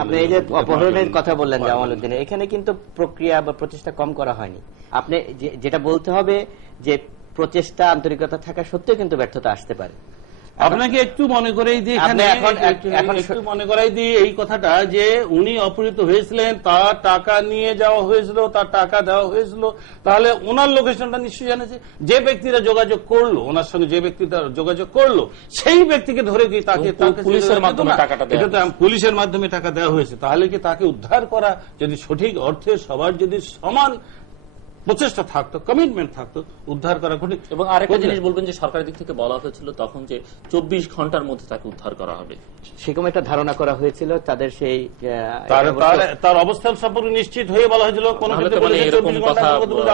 আপনি এই যে অপহরণের কথা বললেন জামালউদ্দিন, এখানে কিন্তু প্রক্রিয়া বা প্রচেষ্টা কম করা হয়নি। আপনি যেটা বলতে হবে যে প্রচেষ্টা আন্তরিকতা থাকা সত্ত্বেও কিন্তু ব্যর্থতা আসতে পারে। আপনাকে একটু মনে করাই দিই, একটু মনে করাই দিই এই কথাটা যে উনি অপহৃত হয়েছিলেন, তার টাকা নিয়ে যাওয়া হয়েছিল, তার টাকা দেওয়া হয়েছিল, তাহলে ওনার লোকেশনটা নিশ্চয়ই জানেছে। যে ব্যক্তিরা যোগাযোগ করলো, ওনার সঙ্গে যে ব্যক্তিটা যোগাযোগ করলো, সেই ব্যক্তিকে ধরে কি তাকে পুলিশের মাধ্যমে পুলিশের মাধ্যমে টাকা দেওয়া হয়েছে, তাহলে কি তাকে উদ্ধার করা, যদি সঠিক অর্থে সবার যদি সমান প্রচেষ্টা থাকতো, কমিটমেন্ট থাকতো, উদ্ধার করা কঠিন। এবং আরেকটা জিনিস বলবেন যে সরকারের দিক থেকে বলা হয়েছিল তখন যে 24 ঘন্টার মধ্যে তাকে উদ্ধার করা হবে, সেরকম একটা ধারণা করা হয়েছিল তাদের। সেই তার অবস্থান সম্পর্কে নিশ্চিত হয়ে বলা হয়েছিল, কোন ক্ষেত্রে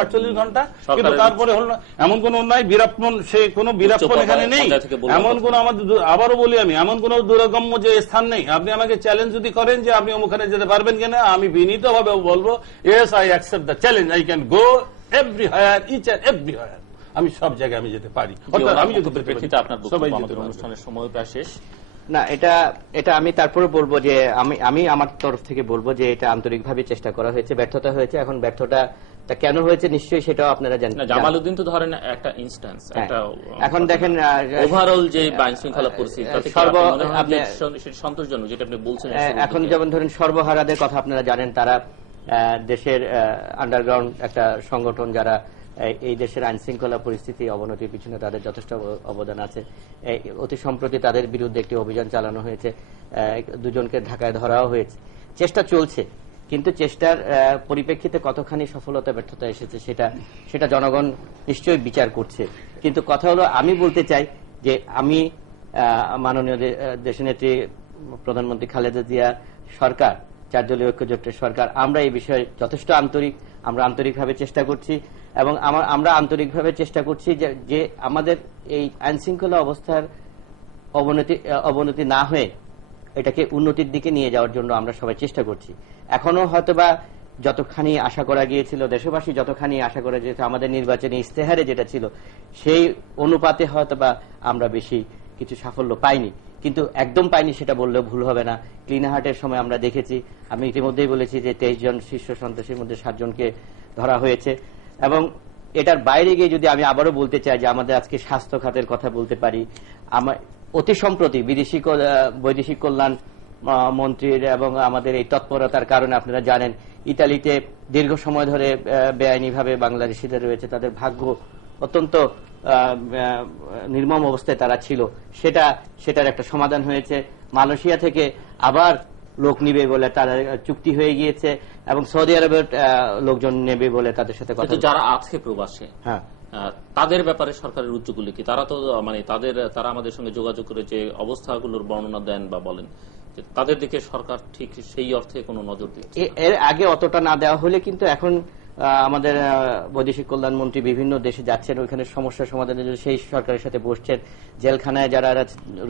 48 ঘন্টা, কিন্তু তারপরে হল না। এমন কোন অন্যায় বিরাপন, সে কোন বিরাপন এখানে নেই, এমন কোন আমাদের, আবারও বলি আমি, এমন কোন দুরগম্য যে স্থান নেই। আপনি আমাকে চ্যালেঞ্জ যদি করেন যে আপনি ওখানে যেতে পারবেন কিনা, আমি বিনীতভাবে বলবো yes, I accept the challenge, I can go everywhere, each and everywhere. আমি সব জায়গায় আমি যেতে পারি। আমি যদি আপনার অনুষ্ঠানের সময় প্রায় শেষ না, এটা আমি তারপরে বলবো যে আমি আমার তরফ থেকে বলবো যে এটা আন্তরিকভাবে চেষ্টা করা হয়েছে, ব্যর্থতা হয়েছে। এখন ব্যর্থতা কেন হয়েছে নিশ্চয়ই সেটাও আপনারা জানেন। জামালউদ্দিন তো ধরেন একটা ইনস্ট্যান্স, এখন দেখেন ওভারঅল যে আইন শৃঙ্খলা পরিস্থিতি সন্তোষজনক যেটা আপনি বলছেন। এখন যেমন ধরেন সর্বহারাদের কথা আপনারা জানেন, তারা দেশের আন্ডারগ্রাউন্ড একটা সংগঠন, যারা এই দেশের আইন শৃঙ্খলা পরিস্থিতি অবনতির পিছনে তাদের যথেষ্ট অবদান আছে। অতি সম্প্রতি তাদের বিরুদ্ধে একটি অভিযান চালানো হয়েছে, দুজনকে ঢাকায় ধরাও হয়েছে। চেষ্টা চলছে, কিন্তু চেষ্টার পরিপ্রেক্ষিতে কতখানি সফলতা ব্যর্থতা এসেছে সেটা জনগণ নিশ্চয়ই বিচার করছে। কিন্তু কথা হলো, আমি বলতে চাই যে আমি মাননীয় দেশনেত্রী প্রধানমন্ত্রী খালেদা জিয়া সরকার, 4 দলীয় ঐক্যজোটের সরকার, আমরা এই বিষয়ে যথেষ্ট আন্তরিক, আমরা আন্তরিকভাবে চেষ্টা করছি এবং আমরা আন্তরিকভাবে চেষ্টা করছি যে আমাদের এই আইন শৃঙ্খলা অবস্থার অবনতি না হয়ে এটাকে উন্নতির দিকে নিয়ে যাওয়ার জন্য আমরা সবাই চেষ্টা করছি। এখনো হয়তোবা যতখানি আশা করা গিয়েছিল, দেশবাসী যতখানি আশা করা গিয়েছিল, আমাদের নির্বাচনী ইস্তেহারে যেটা ছিল সেই অনুপাতে হয়তোবা আমরা বেশি কিছু সাফল্য পাইনি। কিন্তু একদম পাইনি সেটা বললেও ভুল হবে না। ক্লিন হার্টের সময় আমরা দেখেছি, আমি ইতিমধ্যেই বলেছি যে 23 জন শীর্ষ সন্ত্রাসীর মধ্যে 7 জনকে ধরা হয়েছে। এবং এটার বাইরে গিয়ে যদি আমি আবারও বলতে চাই যে আমাদের আজকে স্বাস্থ্য খাতের কথা বলতে পারি, আমার অতি সম্প্রতি বৈদেশিক কল্যাণ মন্ত্রীর এবং আমাদের এই তৎপরতার কারণে আপনারা জানেন ইতালিতে দীর্ঘ সময় ধরে বেআইনিভাবে বাংলাদেশিদের রয়েছে, তাদের ভাগ্য অত্যন্ত নির্মম অবস্থায় তারা ছিল, সেটার একটা সমাধান হয়েছে। মালয়েশিয়া থেকে আবার লোক নিবে বলে তারা চুক্তি হয়ে গিয়েছে এবং সৌদি আরবের লোকজন নেবে বলে তাদের সাথে কথা। যারা আছে প্রবাসে, হ্যাঁ, তাদের ব্যাপারে সরকারের উদ্যোগগুলি কি? তারা তো মানে তারা আমাদের সঙ্গে যোগাযোগ করে যে অবস্থাগুলোর বর্ণনা দেন বা বলেন, তাদের দিকে সরকার ঠিক সেই অর্থে কোনো নজর দিচ্ছে? এর আগে অতটা না দেওয়া হলে কিন্তু এখন আমাদের বৈদেশিক কল্যাণ মন্ত্রী বিভিন্ন দেশে যাচ্ছেন, ওইখানে সমস্যার সমাধানের জন্য সেই সরকারের সাথে বসছেন। জেলখানায় যারা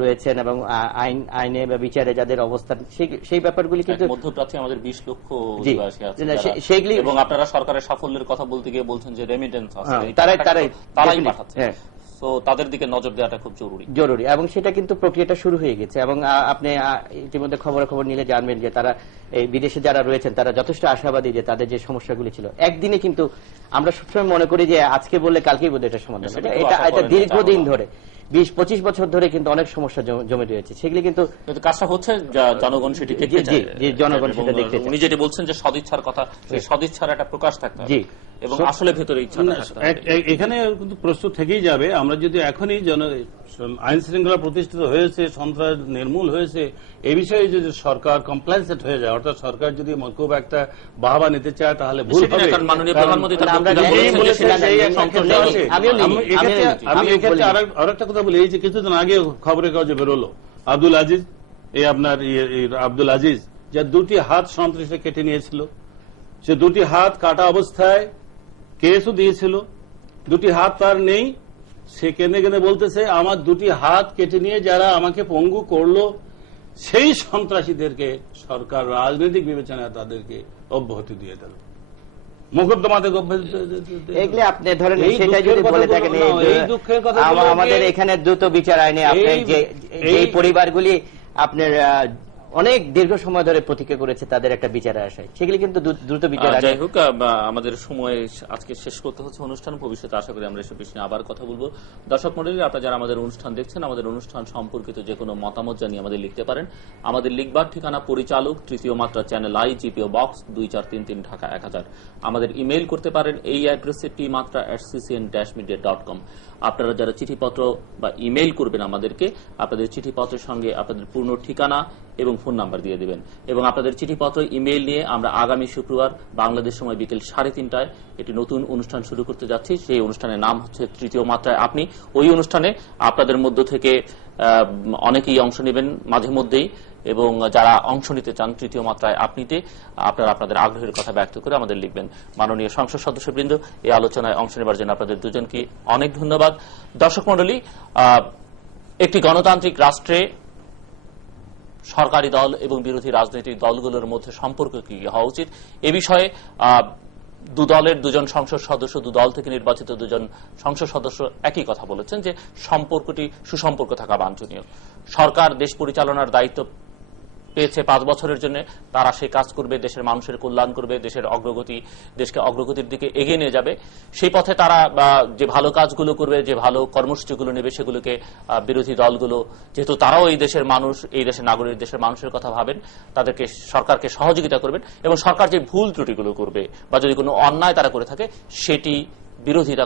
রয়েছেন এবং আইনে বা বিচারে যাদের অবস্থান, সেই ব্যাপারগুলি কিন্তু মধ্যপ্রাচ্যে আমাদের 20 লক্ষ অধিবাসী আছে সেগুলি, এবং আপনারা সরকারের সাফল্যের কথা বলতে গিয়ে বলছেন যে রেমিটেন্স আছে, তারাই পাঠাচ্ছে। তো তাদের দিকে নজর দেওয়াটা খুব জরুরি এবং সেটা কিন্তু প্রক্রিয়াটা শুরু হয়ে গেছে। এবং আপনি ইতিমধ্যে খবর নিলে জানবেন যে তারা এই বিদেশে যারা রয়েছেন তারা যথেষ্ট আশাবাদী যে তাদের যে সমস্যাগুলি ছিল একদিনে, কিন্তু আমরা সবসময় মনে করি যে আজকে বললে কালকেই বোধহয় এটা সমাধান হবে। এটা দীর্ঘদিন ধরে 20-25 বছর ধরে কিন্তু অনেক সমস্যা জমে রয়েছে, সেগুলি কিন্তু কাজটা হচ্ছে জনগণ সেটি দেখতে চায়, জনগণ সেটা দেখতে চায়। উনি যেটি বলছেন যে সদিচ্ছার কথা, সেই সদিচ্ছার একটা প্রকাশ থাকতে হবে এবং আসলে ভেতরে ইচ্ছা থাকতে হবে। এখানে কিন্তু প্রশ্ন থেকেই যাবে, আমরা যদি এখনই আইন শৃঙ্খলা প্রতিষ্ঠিত হয়েছে, সন্ত্রাস নির্মূল হয়েছে, এই বিষয়ে যদি সরকার কমপ্লায়েন্সেন্ট হয়ে যায়, অর্থাৎ সরকার যদি খুব একটা বাহবা নিতে চায় তাহলে ভুল হবে। মাননীয় প্রধানমন্ত্রী আমি এক্ষেত্রে আরেকটা কথা বলি, এই যে কিছুদিন আগে খবরের কাগজে বেরোলো আব্দুল আজিজ, এই আপনার আব্দুল আজিজ যার 2টি হাত সন্ত্রাসে কেটে নিয়েছিল, সে 2টি হাত কাটা অবস্থায় কেসও দিয়েছিল, 2টি হাত তার নেই, সে কেনে বলতেছে আমার 2টি হাত কেটে নিয়ে যারা আমাকে পঙ্গু করলো সেই সন্ত্রাসীদেরকে সরকার রাজনৈতিক বিবেচনায় তাদেরকে অব্যাহতি দিয়ে দিল। মোকদ্দমাতে এগুলি আপনি ধরেন সেটা যদি বলে থাকেন, আমাদের এখানে দ্রুত বিচার আইনে আপনি যে পরিবারগুলি আপনার অনেক দীর্ঘ সময় ধরে প্রতীক্ষা করেছে তাদের একটা বিচারে আসায়, সেগুলি কিন্তু দ্রুত বিচার। যাই হোক, আমাদের সময় আজকে শেষ করতে হচ্ছে অনুষ্ঠান, ভবিষ্যতে আশা করি আমরা এসব বিষয়ে আবার কথা বলবো। দর্শক মণ্ডলী, আপনারা যারা আমাদের অনুষ্ঠান দেখছেন, আমাদের অনুষ্ঠান সম্পর্কিত যে কোনো মতামত জানিয়ে আমাদের লিখতে পারেন। আমাদের লিখবার ঠিকানা পরিচালক, তৃতীয় মাত্রা, channel I, GPO box 2433, Dhaka 1000। আমাদের ইমেইল করতে পারেন এই অ্যাড্রেসে tmatra@ccn-media.com। আপনারা যারা চিঠিপত্র বা ইমেইল করবেন আমাদেরকে, আপনাদের চিঠিপত্রের সঙ্গে আপনাদের পূর্ণ ঠিকানা এবং ফোন নাম্বার দিয়ে দিবেন। এবং আপনাদের চিঠিপত্র ইমেইল নিয়ে আমরা আগামী শুক্রবার বাংলাদেশ সময় বিকেল 3:30টায় একটি নতুন অনুষ্ঠান শুরু করতে যাচ্ছি। সেই অনুষ্ঠানের নাম হচ্ছে তৃতীয় মাত্রায় আপনি। ওই অনুষ্ঠানে আপনাদের মধ্য থেকে অনেকেই অংশ নেবেন মাঝে মধ্যেই, এবং যারা অংশ নিতে চান তৃতীয় মাত্রায় আপনিতে, আপনারা আপনাদের আগ্রহের কথা ব্যক্ত করে আমাদের লিখবেন। মাননীয় সংসদ সদস্যবৃন্দ, এই আলোচনায় অংশ নেবার জন্য আপনাদের দুজনকে অনেক ধন্যবাদ। দর্শক মণ্ডলী, একটি গণতান্ত্রিক রাষ্ট্রে সরকারি দল এবং বিরোধী রাজনৈতিক দলগুলোর মধ্যে সম্পর্ক কি হওয়া উচিত, এ বিষয়ে দু দলের দুজন সংসদ সদস্য, দু দল থেকে নির্বাচিত দুজন সংসদ সদস্য একই কথা বলেছেন যে সম্পর্কটি সুসম্পর্ক থাকা বাঞ্ছনীয়। সরকার দেশ পরিচালনার দায়িত্ব পেয়েছে 5 বছরের জন্য, তারা সেই কাজ করবে, দেশের মানুষের কল্যাণ করবে, দেশকে অগ্রগতির দিকে এগিয়ে নিয়ে যাবে। সেই পথে তারা যে ভালো কাজগুলো করবে, যে ভালো কর্মসূচিগুলো নেবে, সেগুলোকে বিরোধী দলগুলো, যেহেতু তারাও এই দেশের মানুষ, এই দেশের নাগরিক, দেশের মানুষের কথা ভাবেন, তাদেরকে সরকারকে সহযোগিতা করবেন এবং সরকার যে ভুল ত্রুটিগুলো করবে বা যদি কোনো অন্যায় তারা করে থাকে সেটি বিরোধিতা